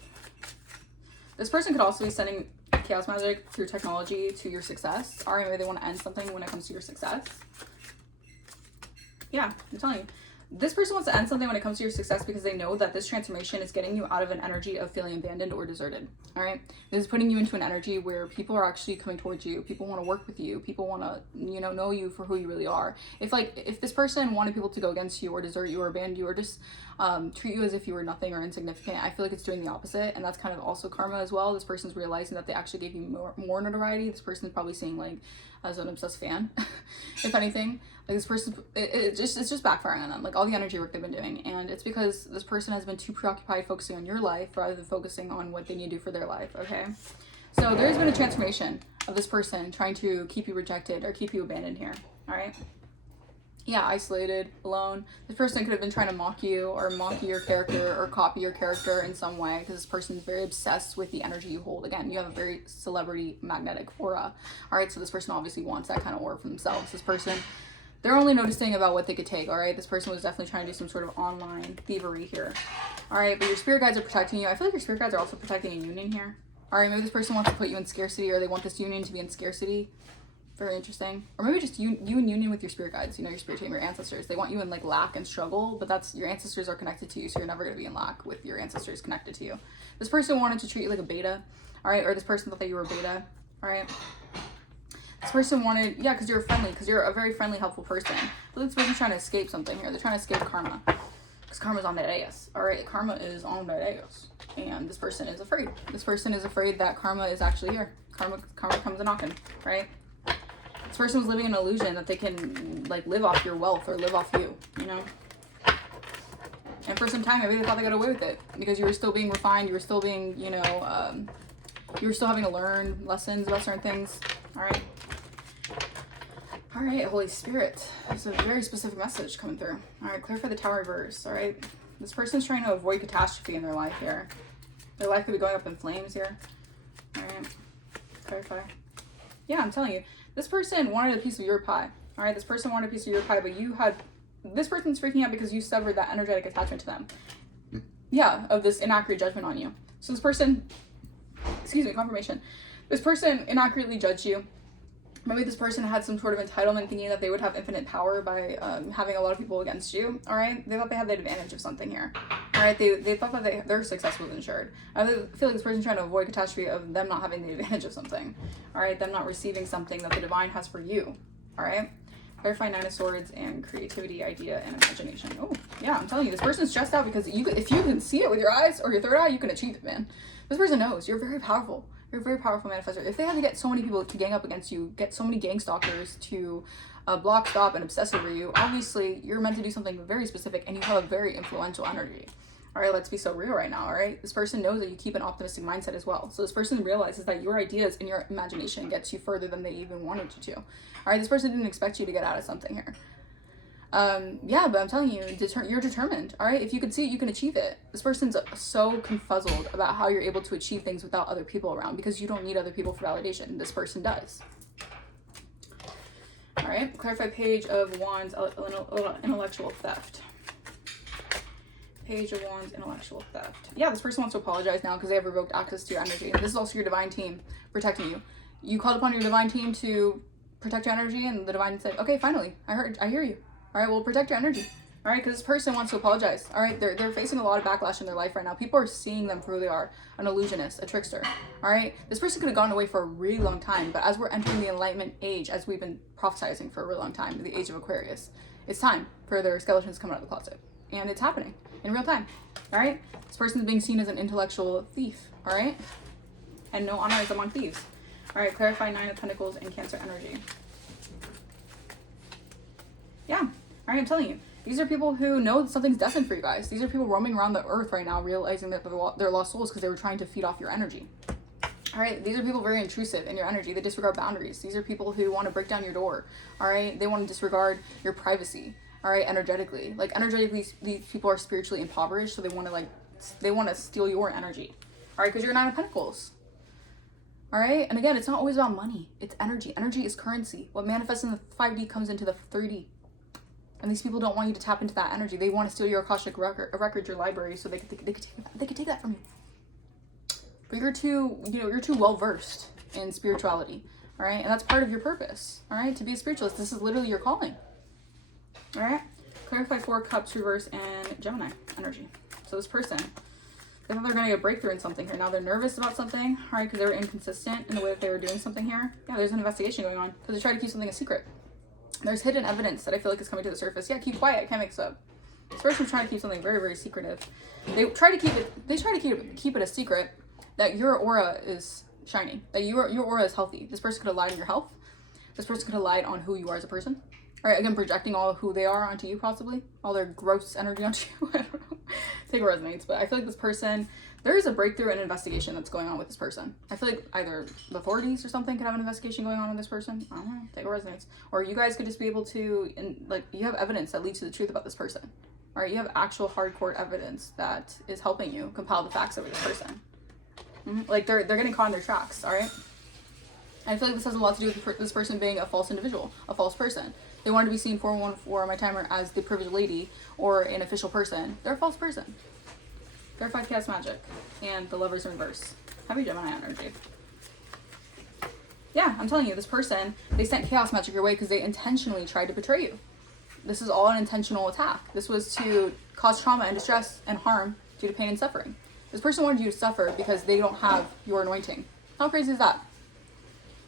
This person could also be sending chaos magic through technology to your success. Or maybe they want to end something when it comes to your success. Yeah, I'm telling you. This person wants to end something when it comes to your success because they know that this transformation is getting you out of an energy of feeling abandoned or deserted. All right. This is putting you into an energy where people are actually coming towards you. People want to work with you. People want to, you know you for who you really are. If this person wanted people to go against you or desert you or abandon you or just treat you as if you were nothing or insignificant, I feel like it's doing the opposite. And that's kind of also karma as well. This person's realizing that they actually gave you more notoriety. This person's probably seeing like as an obsessed fan, if anything. Like this person, it's just backfiring on them, like all the energy work they've been doing. And it's because this person has been too preoccupied focusing on your life rather than focusing on what they need to do for their life, okay? So there's been a transformation of this person trying to keep you rejected or keep you abandoned here, all right? Yeah, isolated, alone. This person could have been trying to mock you or mock your character or copy your character in some way because this person is very obsessed with the energy you hold. Again, you have a very celebrity magnetic aura, all right? So this person obviously wants that kind of aura for themselves. This person, they're only noticing about what they could take, all right? This person was definitely trying to do some sort of online thievery here, all right? But your spirit guides are protecting you. I feel like your spirit guides are also protecting a union here. All right, maybe this person wants to put you in scarcity or they want this union to be in scarcity. Very interesting. Or maybe just you in union with your spirit guides, you know, your spirit team, your ancestors. They want you in like lack and struggle, but that's, your ancestors are connected to you, so you're never going to be in lack with your ancestors connected to you. This person wanted to treat you like a beta, all right? Or this person thought that you were a beta, all right? This person wanted, yeah, because you're friendly, because you're a very friendly, helpful person. But this person's trying to escape something here. They're trying to escape karma. Because karma's on that ass. All right, karma is on that ass. And this person is afraid. This person is afraid that karma is actually here. Karma comes a knocking, right? This person was living an illusion that they can like live off your wealth or live off you, you know? And for some time, maybe they thought they got away with it because you were still being refined. You were still being, you know, you were still having to learn lessons about certain things. All right. All right, Holy Spirit. There's a very specific message coming through. All right, clarify the Tower reverse. All right. This person's trying to avoid catastrophe in their life here. Their life could be going up in flames here. All right. Clarify. Yeah, I'm telling you. This person wanted a piece of your pie. All right, this person wanted a piece of your pie, but this person's freaking out because you severed that energetic attachment to them. Yeah, of this inaccurate judgment on you. So this person, excuse me, confirmation. This person inaccurately judged you. Maybe this person had some sort of entitlement thinking that they would have infinite power by having a lot of people against you, all right? They thought they had the advantage of something here, all right? They thought that their success was ensured. I feel like this person's trying to avoid catastrophe of them not having the advantage of something, all right? Them not receiving something that the divine has for you, all right? Clarify Nine of Swords and creativity, idea, and imagination. Oh, yeah, I'm telling you, this person's stressed out because if you can see it with your eyes or your third eye, you can achieve it, man. This person knows you're very powerful. You're a very powerful manifestor. If they had to get so many people to gang up against you, get so many gang stalkers to block, stop, and obsess over you, obviously you're meant to do something very specific and you have a very influential energy. All right, let's be so real right now, all right? This person knows that you keep an optimistic mindset as well. So this person realizes that your ideas and your imagination gets you further than they even wanted you to. All right, this person didn't expect you to get out of something here. Yeah, but I'm telling you, you're determined, all right? If you can see it, you can achieve it. This person's so confuzzled about how you're able to achieve things without other people around because you don't need other people for validation. This person does. All right, clarify Page of Wands, intellectual theft. Page of Wands, intellectual theft. Yeah, this person wants to apologize now because they have revoked access to your energy. This is also your divine team protecting you. You called upon your divine team to protect your energy and the divine said, okay, finally, I hear you. All right, well, protect your energy. All right, because this person wants to apologize. All right, they're facing a lot of backlash in their life right now. People are seeing them for who they are, an illusionist, a trickster. All right, this person could have gone away for a really long time, but as we're entering the enlightenment age, as we've been prophesizing for a really long time, the age of Aquarius, it's time for their skeletons to come out of the closet. And it's happening in real time. All right, this person is being seen as an intellectual thief. All right, and no honor is among thieves. All right, clarify Nine of Pentacles and Cancer energy. right, I'm telling you. These are people who know that something's destined for you guys. These are people roaming around the earth right now, realizing that they're lost souls because they were trying to feed off your energy. All right, these are people very intrusive in your energy. They disregard boundaries. These are people who want to break down your door. All right, they want to disregard your privacy. All right, energetically. Like, energetically, these people are spiritually impoverished, so they want to steal your energy. All right, because you're 9 of Pentacles. All right, and again, it's not always about money. It's energy. Energy is currency. What manifests in the 5D comes into the 3D. And these people don't want you to tap into that energy. They want to steal your Akashic record, your library, so they could take that from you. But you're too well versed in spirituality, all right? And that's part of your purpose, all right? To be a spiritualist, this is literally your calling, all right? Clarify 4 Cups reverse and Gemini energy. So this person, they thought they're going to get a breakthrough in something here. Now they're nervous about something, all right? Because they were inconsistent in the way that they were doing something here. Yeah, there's an investigation going on because they try to keep something a secret. There's hidden evidence that I feel like is coming to the surface. Yeah, keep quiet. I can't make this up. This person's trying to keep something very, very secretive. They try to keep it a secret that your aura is shining, that your aura is healthy. This person could have lied on your health. This person could have lied on who you are as a person. All right, again, projecting all of who they are onto you, possibly. All their gross energy onto you. I don't know. Take what resonates. But I feel like this person, there is a breakthrough and investigation that's going on with this person. I feel like either the authorities or something could have an investigation going on with this person. I don't know. Take what resonates. Or you guys could just be able to, you have evidence that leads to the truth about this person. All right, you have actual hardcore evidence that is helping you compile the facts over this person. Like, they're getting caught in their tracks, all right? I feel like this has a lot to do with this person being a false individual, a false person. They wanted to be seen 414 on my timer as the privileged lady or an official person. They're a false person. They're 5 Chaos Magic and the Lovers in reverse. Heavy Gemini energy. Yeah, I'm telling you, this person, they sent Chaos Magic your way because they intentionally tried to betray you. This is all an intentional attack. This was to cause trauma and distress and harm due to pain and suffering. This person wanted you to suffer because they don't have your anointing. How crazy is that?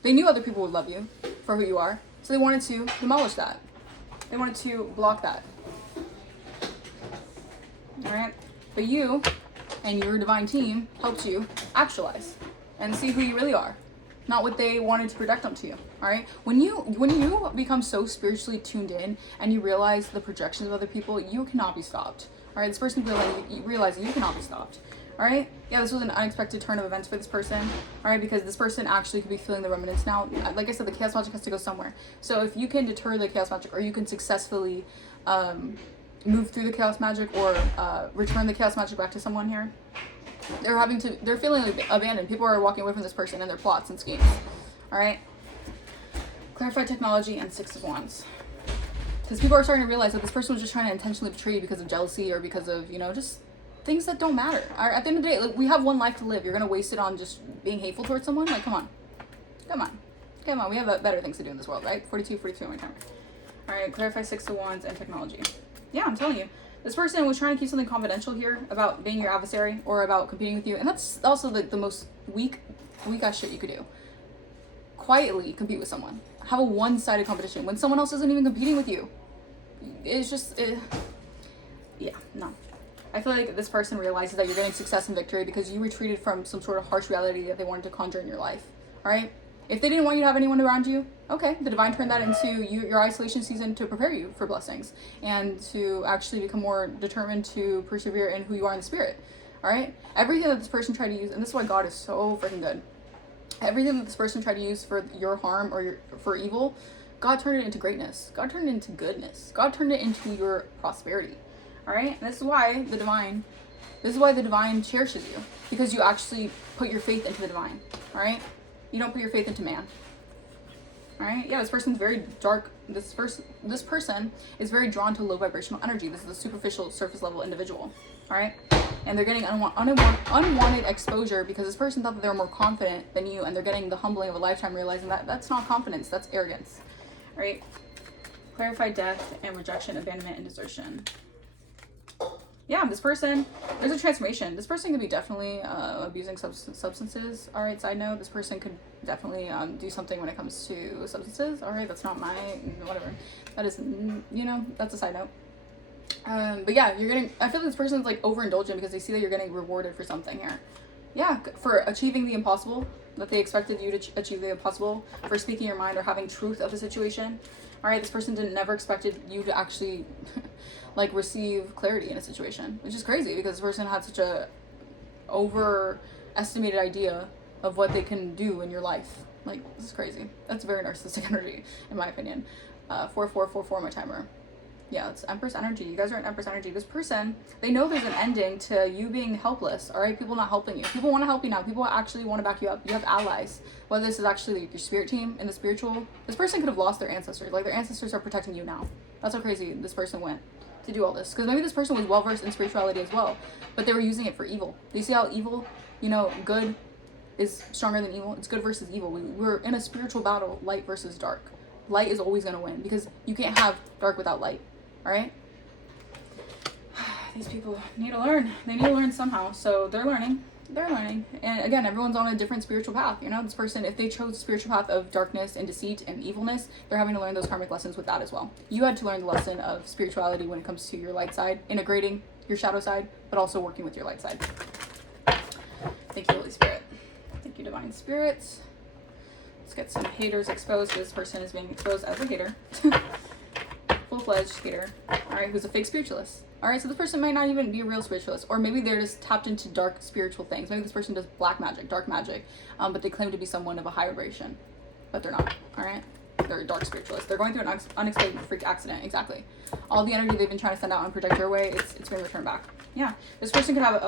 They knew other people would love you for who you are, so they wanted to demolish that. They wanted to block that. All right? But you and your divine team helped you actualize and see who you really are, not what they wanted to project onto you. All right? When you become so spiritually tuned in and you realize the projections of other people, you cannot be stopped. All right? This person realizes you cannot be stopped. All right? Yeah, this was an unexpected turn of events for this person. All right? Because this person actually could be feeling the remnants now. Like I said, the Chaos Magic has to go somewhere. So if you can deter the Chaos Magic, or you can successfully move through the Chaos Magic, or return the Chaos Magic back to someone here, they're feeling abandoned. People are walking away from this person and their plots and schemes. All right? Clarify technology and 6 of Wands. Because people are starting to realize that this person was just trying to intentionally betray you because of jealousy, or because of, just things that don't matter. All right? At the end of the day, like, we have one life to live. You're going to waste it on just being hateful towards someone? Like, come on. We have better things to do in this world, right? 42 on my timer. All right, clarify 6 of Wands and technology. Yeah, I'm telling you. This person was trying to keep something confidential here about being your adversary or about competing with you. And that's also the most weak-ass shit you could do. Quietly compete with someone. Have a one-sided competition when someone else isn't even competing with you. It's just, yeah, no. I feel like this person realizes that you're getting success and victory because you retreated from some sort of harsh reality that they wanted to conjure in your life. All right? If they didn't want you to have anyone around you, okay, the divine turned that into your isolation season to prepare you for blessings and to actually become more determined to persevere in who you are in the spirit. All right? Everything that this person tried to use, and this is why God is so freaking good. Everything that this person tried to use for your harm or for evil, God turned it into greatness. God turned it into goodness. God turned it into your prosperity. All right? And this is why the divine cherishes you, because you actually put your faith into the divine. All right? You don't put your faith into man. All right? Yeah, this person's very dark. This person is very drawn to low vibrational energy. This is a superficial, surface level individual. All right? And they're getting unwanted exposure because this person thought that they were more confident than you, and they're getting the humbling of a lifetime, realizing that that's not confidence, that's arrogance. All right? Clarify death and rejection, abandonment, and desertion. Yeah, this person, there's a transformation. This person could be definitely abusing substances. All right, side note, this person could definitely do something when it comes to substances. All right, that's not my, whatever. That is, that's a side note. But yeah, I feel like this person's like overindulgent because they see that you're getting rewarded for something here. Yeah, for achieving the impossible, that they expected you to achieve the impossible, for speaking your mind or having truth of the situation. All right, this person never expected you to actually like receive clarity in a situation, which is crazy because this person had such a overestimated idea of what they can do in your life. Like, this is crazy. That's very narcissistic energy, in my opinion. 4444 my timer. Yeah, it's Empress energy. You guys are in Empress energy. This person, they know there's an ending to you being helpless, all right? People not helping you. People want to help you now. People actually want to back you up. You have allies. Whether this is actually like your spirit team in the spiritual, this person could have lost their ancestors. Like, their ancestors are protecting you now. That's how crazy this person went to do all this. Because maybe this person was well-versed in spirituality as well, but they were using it for evil. Do you see how evil, you know, good is stronger than evil? It's good versus evil. We're in a spiritual battle, light versus dark. Light is always going to win because you can't have dark without light. All right, these people need to learn. They need to learn somehow. So they're learning. And again, everyone's on a different spiritual path. You know, this person, if they chose the spiritual path of darkness and deceit and evilness, they're having to learn those karmic lessons with that as well. You had to learn the lesson of spirituality when it comes to your light side, integrating your shadow side, but also working with your light side. Thank you, Holy Spirit. Thank you, Divine Spirits. Let's get some haters exposed. This person is being exposed as a hater. Full-fledged hater, all right, who's a fake spiritualist. All right, so this person might not even be a real spiritualist, or maybe they're just tapped into dark spiritual things. Maybe this person does black magic, dark magic, but they claim to be someone of a high vibration, but they're not. All right, they're a dark spiritualist. They're going through an unexplained freak accident. Exactly. All the energy they've been trying to send out and project your way, it's being returned back. Yeah, this person could have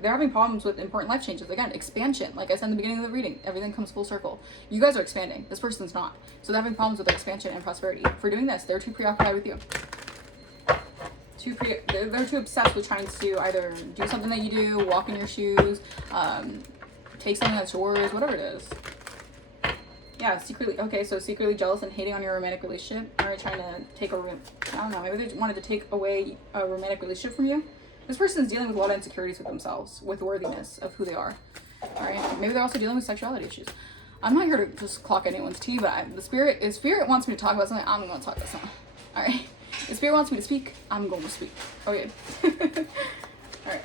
they're having problems with important life changes. Again, expansion. Like I said in the beginning of the reading, everything comes full circle. You guys are expanding. This person's not. So they're having problems with expansion and prosperity. For doing this, they're too preoccupied with you. They're too obsessed with trying to either do something that you do, walk in your shoes, take something that's yours, whatever it is. Yeah, secretly jealous and hating on your romantic relationship. All right, trying to take I don't know, maybe they wanted to take away a romantic relationship from you. This person is dealing with a lot of insecurities with themselves, with worthiness of who they are. All right, maybe they're also dealing with sexuality issues. I'm not here to just clock anyone's tea, but if spirit wants me to talk about something, I'm going to talk about something. All right, if spirit wants me to speak, I'm going to speak. Okay. All right.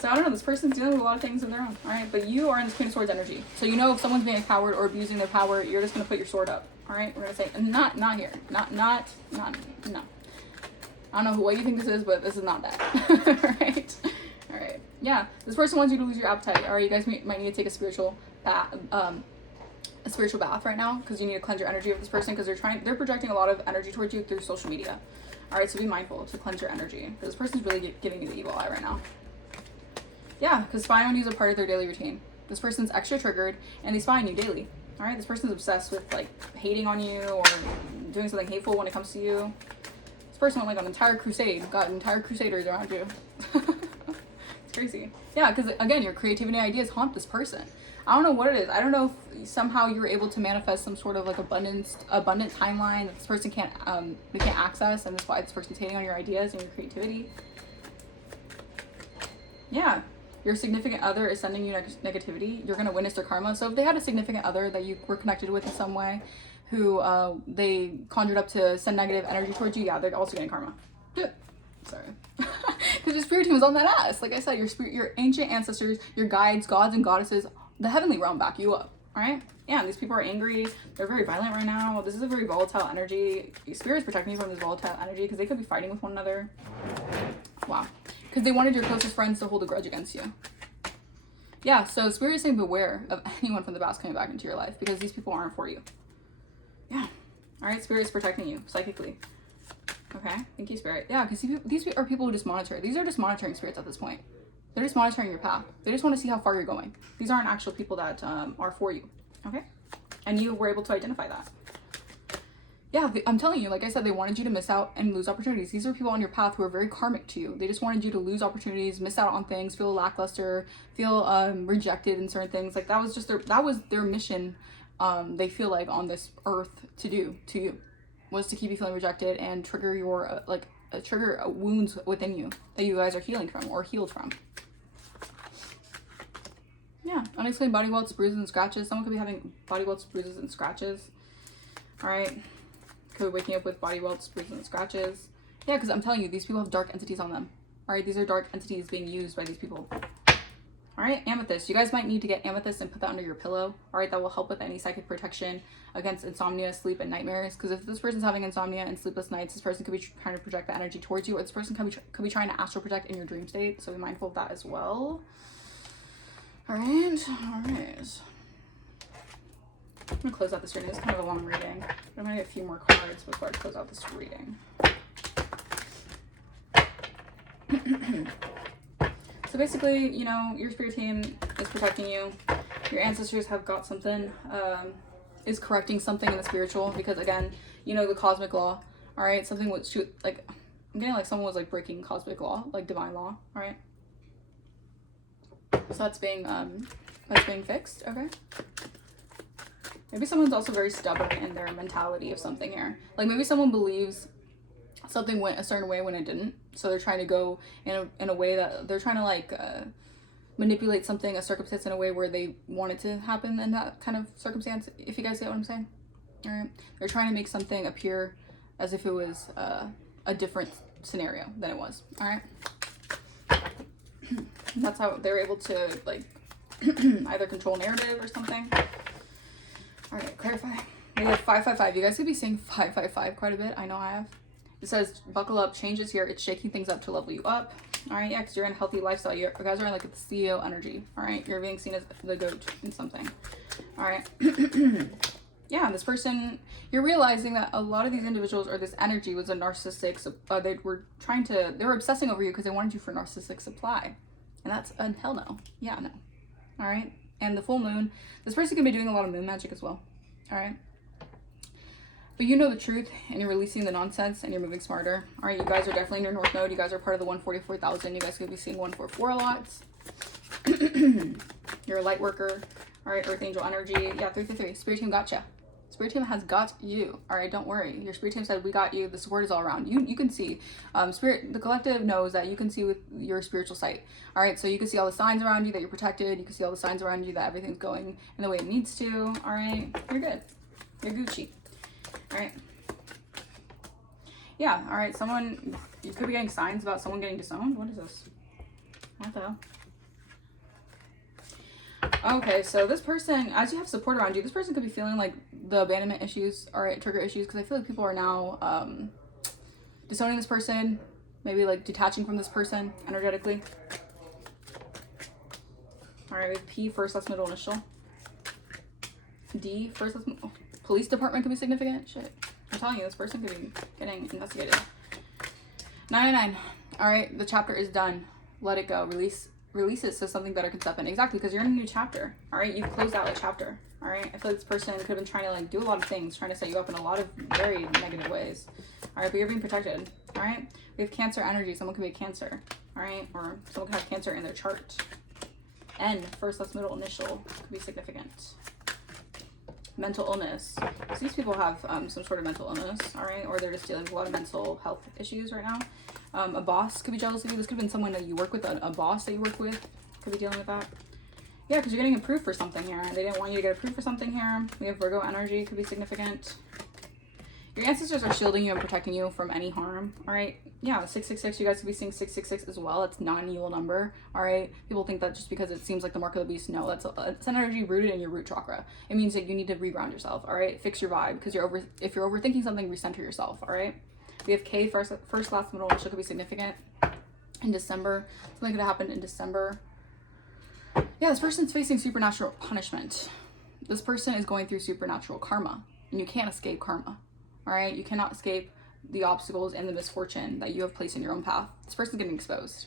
So I don't know, this person's dealing with a lot of things of their own. All right, but you are in this Queen of Swords energy. So you know if someone's being a coward or abusing their power, you're just going to put your sword up. All right, we're going to say, not here. No. I don't know what you think this is, but this is not that. All right. Yeah, this person wants you to lose your appetite. All right, you guys might need to take a spiritual bath right now because you need to cleanse your energy of this person because they're projecting a lot of energy towards you through social media. All right, so be mindful to cleanse your energy because this person's really giving you the evil eye right now. Yeah, because spying on you is a part of their daily routine. This person's extra triggered and they spy on you daily. All right, this person's obsessed with like hating on you or doing something hateful when it comes to you. This person went like an entire crusade, got entire crusaders around you. It's crazy. Yeah, because again, your creativity and ideas haunt this person. I don't know what it is. I don't know if somehow you were able to manifest some sort of like abundant timeline that this person can't access, and that's why this person's hating on your ideas and your creativity. Yeah. Your significant other is sending you negativity. You're going to witness their karma. So if they had a significant other that you were connected with in some way, who they conjured up to send negative energy towards you, yeah, they're also getting karma. Good. Sorry. Because your spirit team was on that ass. Like I said, your ancient ancestors, your guides, gods and goddesses, the heavenly realm back you up. All right? Yeah, these people are angry. They're very violent right now. This is a very volatile energy. Your spirit's protecting you from this volatile energy because they could be fighting with one another. Wow. Because they wanted your closest friends to hold a grudge against you. Yeah, so spirit is saying beware of anyone from the past coming back into your life because these people aren't for you. Yeah. All right, spirit is protecting you psychically. Okay, thank you, spirit. Yeah, because these are people who just monitor. These are just monitoring spirits at this point. They're just monitoring your path. They just want to see how far you're going. These aren't actual people that are for you. Okay? And you were able to identify that. Yeah, I'm telling you, like I said, they wanted you to miss out and lose opportunities. These are people on your path who are very karmic to you. They just wanted you to lose opportunities, miss out on things, feel lackluster, feel rejected in certain things. Like that was their mission. They feel like on this earth to do to you was to keep you feeling rejected and trigger your trigger wounds within you that you guys are healing from or healed from. Yeah, unexplained body welts, bruises, and scratches. Someone could be having body welts, bruises, and scratches. All right. Could be waking up with body welts, bruises, and scratches. Yeah, because I'm telling you, these people have dark entities on them. All right, these are dark entities being used by these people. All right, amethyst. You guys might need to get amethyst and put that under your pillow. All right, that will help with any psychic protection against insomnia, sleep, and nightmares. Because if this person's having insomnia and sleepless nights, this person could be trying to project the energy towards you, or this person could be trying to astral project in your dream state. So be mindful of that as well. All right, all right. I'm gonna close out this reading. It's kind of a long reading, but I'm gonna get a few more cards before I close out this reading. So basically, you know, your spirit team is protecting you. Your ancestors have got something, is correcting something in the spiritual, because again, you know, the cosmic law, all right? Something was, like, I'm getting like someone was like breaking cosmic law, like divine law, all right? So that's being fixed, okay? Maybe someone's also very stubborn in their mentality of something here. Like maybe someone believes something went a certain way when it didn't. So they're trying to go in a way that they're trying to like manipulate something, a circumstance in a way where they want it to happen in that kind of circumstance, if you guys get what I'm saying. All right. They're trying to make something appear as if it was a different scenario than it was. All right. That's how they're able to like either control narrative or something. All right, clarify. We have 555. You guys could be seeing 555 quite a bit. I know I have. It says, buckle up, change is here. It's shaking things up to level you up. All right, yeah, because you're in a healthy lifestyle. You guys are in like the CEO energy. All right, you're being seen as the goat in something. All right. Yeah, this person, you're realizing that a lot of these individuals or this energy was a narcissistic, they were obsessing over you because they wanted you for narcissistic supply. And that's a hell no. Yeah, no. All right. And the full moon, this person can be doing a lot of moon magic as well. All right. But you know the truth and you're releasing the nonsense and you're moving smarter. All right. You guys are definitely in your north node. You guys are part of the 144,000. You guys could be seeing 144 a lot. You're a light worker. All right. Earth angel energy. Yeah. 333. Spirit team gotcha. Spirit team has got you. All right, don't worry. Your spirit team said, we got you. The support is all around. You can see. Spirit, the collective knows that you can see with your spiritual sight. All right, so you can see all the signs around you that you're protected. You can see all the signs around you that everything's going in the way it needs to. All right, you're good. You're Gucci. All right. Yeah, all right. You could be getting signs about someone getting disowned. What is this? What the hell? Okay, so this person, as you have support around you, this person could be feeling like the abandonment issues, all right, trigger issues, because I feel like people are now disowning this person, maybe like detaching from this person energetically. All right, we have P, first, last, middle, initial. D, first, last, middle. Police department could be significant. Shit. I'm telling you, this person could be getting investigated. 99. All right, the chapter is done. Let it go. Release it so something better can step in. Exactly, because you're in a new chapter. All right, you've closed out a chapter. All right, I feel like this person could have been trying to like do a lot of things, trying to set you up in a lot of very negative ways. All right, but you're being protected. All right, we have Cancer energy. Someone could be a Cancer. All right, or someone could have Cancer in their chart. N, first, last, middle, initial could be significant. Mental illness. So these people have some sort of mental illness. All right, or they're just dealing with a lot of mental health issues right now. A boss could be jealous of you. This could have been someone that you work with, a boss that you work with could be dealing with that. Yeah, because you're getting approved for something here. They didn't want you to get approved for something here. We have Virgo energy, could be significant. Your ancestors are shielding you and protecting you from any harm. All right. Yeah, 666, you guys could be seeing 666 as well. It's not an evil number. All right. People think that just because it seems like the mark of the beast. No, it's an energy rooted in your root chakra. It means that you need to reground yourself. All right. Fix your vibe, because if you're overthinking something, recenter yourself. All right. We have K, first, last, middle, initial could be significant. In December, something could have happened in December. Yeah, this person's facing supernatural punishment. This person is going through supernatural karma, and you can't escape karma. All right, you cannot escape the obstacles and the misfortune that you have placed in your own path. This person's getting exposed.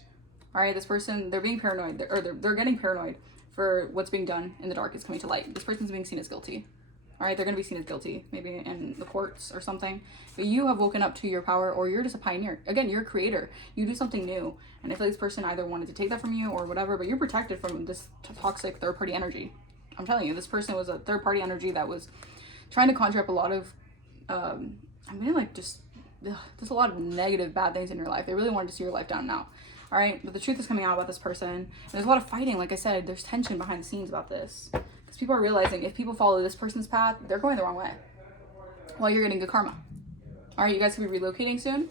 All right, this person, they're being paranoid, they're getting paranoid for what's being done in the dark is coming to light. This person's being seen as guilty. All right, they're going to be seen as guilty, maybe in the courts or something. But you have woken up to your power, or you're just a pioneer. Again, you're a creator. You do something new. And I feel like this person either wanted to take that from you or whatever, but you're protected from this toxic third-party energy. I'm telling you, this person was a third-party energy that was trying to conjure up a lot of, there's a lot of negative, bad things in your life. They really wanted to see your life down now. All right, but the truth is coming out about this person. And there's a lot of fighting. Like I said, there's tension behind the scenes about this. Because people are realizing if people follow this person's path, they're going the wrong way. Well, you're getting good karma. All right, you guys can be relocating soon.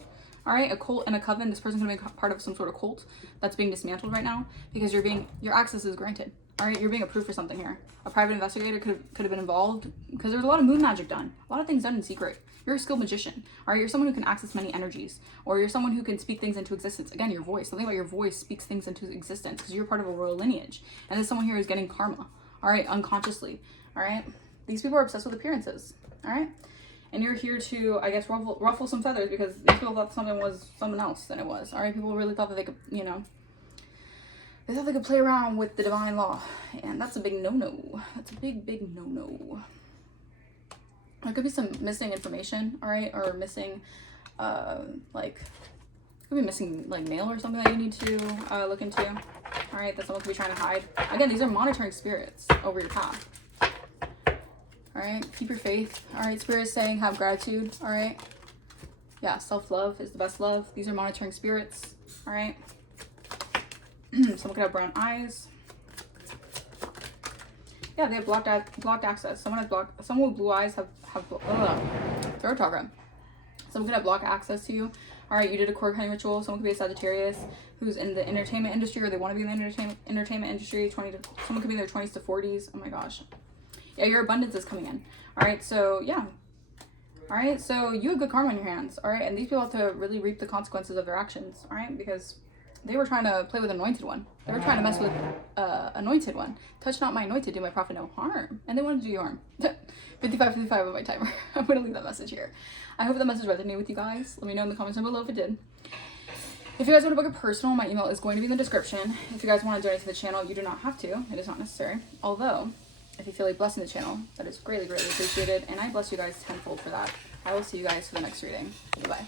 all right? A cult and a coven. This person's gonna be part of some sort of cult that's being dismantled right now because your access is granted. All right, you're being approved for something here. A private investigator could have been involved because there's a lot of moon magic done. A lot of things done in secret. You're a skilled magician. All right, you're someone who can access many energies, or you're someone who can speak things into existence. Again, your voice. Something about your voice speaks things into existence because you're part of a royal lineage. And there's someone here who's getting karma. All right, unconsciously. All right, these people are obsessed with appearances. All right, and you're here to, I guess, ruffle some feathers because these people thought something was someone else than it was. All right, people really thought that they could, you know, they thought they could play around with the divine law, and that's a big no-no. That's a big, big no-no. There could be some missing information, all right, or missing, like, could be missing, like, mail or something that you need to look into, all right, that someone could be trying to hide. Again, these are monitoring spirits over your path, all right? Keep your faith, all right? Spirits saying have gratitude, all right? Yeah, self-love is the best love. These are monitoring spirits, all right? Someone could have brown eyes. Yeah, they have blocked access. Someone with blue eyes have throat chakra. Someone could have blocked access to you. All right, you did a cord cutting ritual. Someone could be a Sagittarius who's in the entertainment industry, or they want to be in the entertainment industry. Someone could be in their 20s to 40s. Oh my gosh. Yeah, your abundance is coming in. All right, so yeah. All right, so you have good karma on your hands. All right, and these people have to really reap the consequences of their actions. All right, because they were trying to play with Anointed One. They were trying to mess with Anointed One. Touch not my anointed, do my prophet no harm. And they wanted to do you harm. 55 of my timer. I'm going to leave that message here. I hope that message resonated with you guys. Let me know in the comments down below if it did. If you guys want to book a personal, my email is going to be in the description. If you guys want to donate to the channel, you do not have to. It is not necessary. Although, if you feel like blessing the channel, that is greatly, greatly appreciated. And I bless you guys tenfold for that. I will see you guys for the next reading. Goodbye.